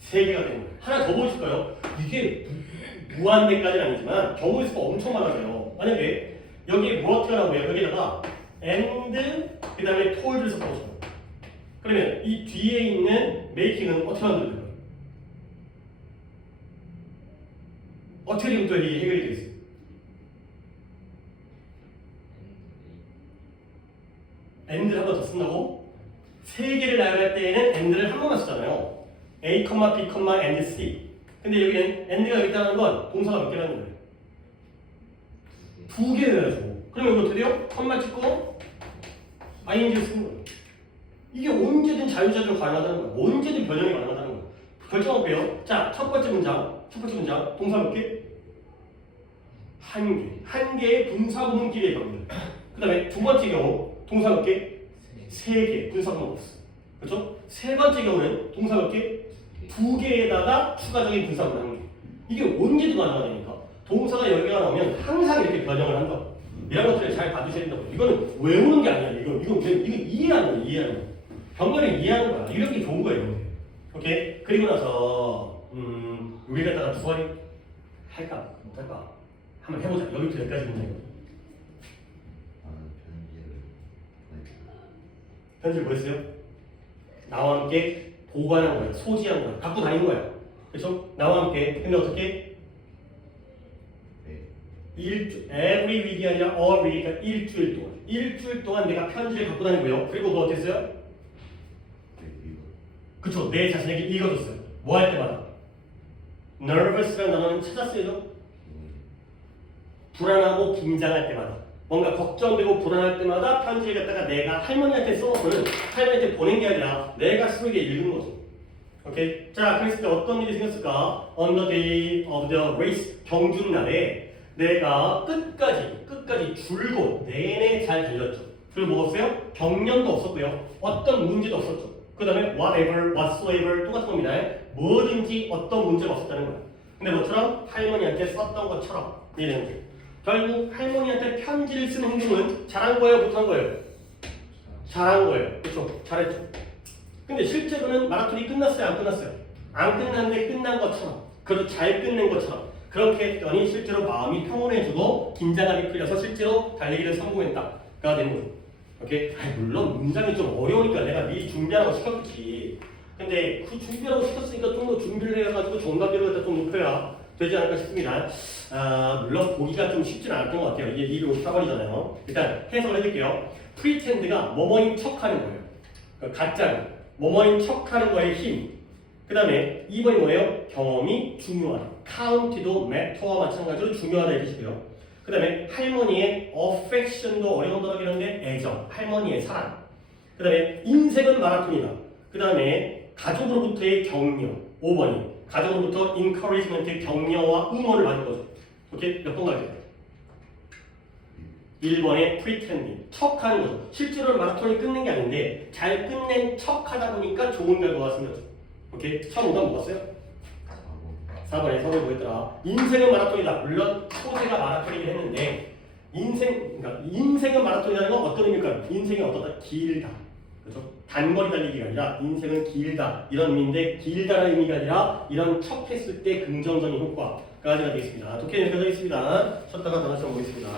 세 개가 되는 거예요. 하나 더 보여줄까요? 이게 무한대까지는 아니지만 경우의 수가 엄청 많아져요. 만약에 여기에 wrote가 나오고요. 여기다가 and 그 다음에 told를 섞어보세요. 그러면 이 뒤에 있는 making은 어떻게 만들어요? 어떻게 되면 또 이 해결이 되겠어요? and를 한 번 더 쓴다고? 세 개를 나열할 때에는 and를 한 번만 쓰잖아요. A, B, and C. 근데 여기는 and가 여기 있다는 건 동사가 몇 개라는 거예요? 두 개여야죠. 그러면 이거 어떻게 돼요? 컴마 찍고 ing를 쓰는 거예요. 이게 언제든 자유자재로 가능하다는 거예요. 언제든 변형이 가능하다는 거예요. 결정할게요. 자, 첫 번째 문장 동사 몇 개? 한 개. 한 개의 분사구문끼리의 병렬. 그 다음에 두 번째 경우 동사 몇 개? 세 개. 분사구문 없어. 그렇죠? 세 번째 경우는 동사 몇 개? 두 개에다가 추가적인 분사구문 한 개. 이게 언제든 가능하다니까. 동사가 여러 개가 나오면 항상 이렇게 변형을 한다. 이런 것들을 잘 봐주셔야 된다고. 이거는 외우는 게 아니야. 이거 이해하는 거야. 이해하는 거야. 병렬을 이해하는 거야. 이런 게 좋은 거예요. 오케이? 그리고 나서 여기 갖다가 두 번이 할까? 못할까? 한번 해보자. 여기부터 여기까지 문제예요. 편지를 뭐 했어요? 나와 함께 보관한 거야. 소지한 거야. 갖고 다니는 거야. 그렇죠? 나와 함께. 근데 어떻게? every week이 아니라 a week, 그러니까 일주일 동안 내가 편지를 갖고 다니고요. 그리고 뭐 어땠어요? 그쵸? 내 자신에게 읽어줬어요. 뭐 할 때마다? nervous라는 단어는 찾았어요. 불안하고 긴장할 때마다, 뭔가 걱정되고 불안할 때마다 편지를 갖다가 내가 할머니한테 써놓고는 할머니한테 보낸 게 아니라 내가 스스로에게 읽은 거죠. 오케이? 자, 그랬을 때 어떤 일이 생겼을까? On the day of the race, 경주 날에 내가 끝까지 줄곧 내내 잘 달렸죠. 그리고 뭐였어요? 경련도 없었고요. 어떤 문제도 없었죠. 그 다음에 whatever, whatsoever 똑같은 겁니다. 뭐든지 어떤 문제가 없었다는 거야. 근데 뭐처럼? 할머니한테 썼던 것처럼 이런 거죠. 결국 할머니한테 편지를 쓰는 행동은 잘한 거예요? 못한 거예요? 잘한 거예요. 그렇죠? 잘했죠. 근데 실제로는 마라톤이 끝났어요? 안 끝났어요? 안 끝났는데 끝난 것처럼, 그래도 잘 끝낸 것처럼 그렇게 했더니 실제로 마음이 평온해지고 긴장감이 풀려서 실제로 달리기를 성공했다가 되는 거죠. 오케이? 물론 문장이 좀 어려우니까 내가 미리 준비하라고 시켰지. 근데 그 준비하라고 시켰으니까 좀 더 준비를 해가지고 정답률을 좀 높여야 되지 않을까 싶습니다. 물론 보기가 좀 쉽지는 않았던 것 같아요. 이게 254번이잖아요. 일단 해석을 해줄게요. pretend가 뭐뭐인 척하는 거예요. 그러니까 가짜로 뭐뭐인 척하는 거에 힘. 그 다음에 2번이 뭐예요? 경험이 중요하다. count도 matter와 마찬가지로 중요하다 이 뜻이고요. 그 다음에 할머니의 affection도 어려운 단어긴 한데 애정, 할머니의 사랑. 그 다음에 인생은 마라톤이다. 그 다음에 가족으로부터의 격려, 5번이 가족으로부터 encouragement, 격려와 응원을 받은 거죠. 오케이? 몇 번 갈게요? 1번에 pretending, 척하는 거죠. 실제로 마라톤을 끝낸 게 아닌데 잘 끝낸 척하다 보니까 좋은 결과가 생겼죠. 오케이? 처음 오답 먹었어요? 4번에 서울 뭐였더라? 인생은 마라톤이다. 물론 소재가 마라톤이긴 했는데 그러니까 인생은 마라톤이라는 건 어떤 의미일까요? 인생이 어떠다? 길다. 그렇죠? 단거리 달리기가 아니라 인생은 길다 이런 의미인데 길다라는 의미가 아니라 이런 척했을 때 긍정적인 효과가 되겠습니다. 독해 여기까지 하겠습니다. 쉬었다가 다시 한번 보겠습니다.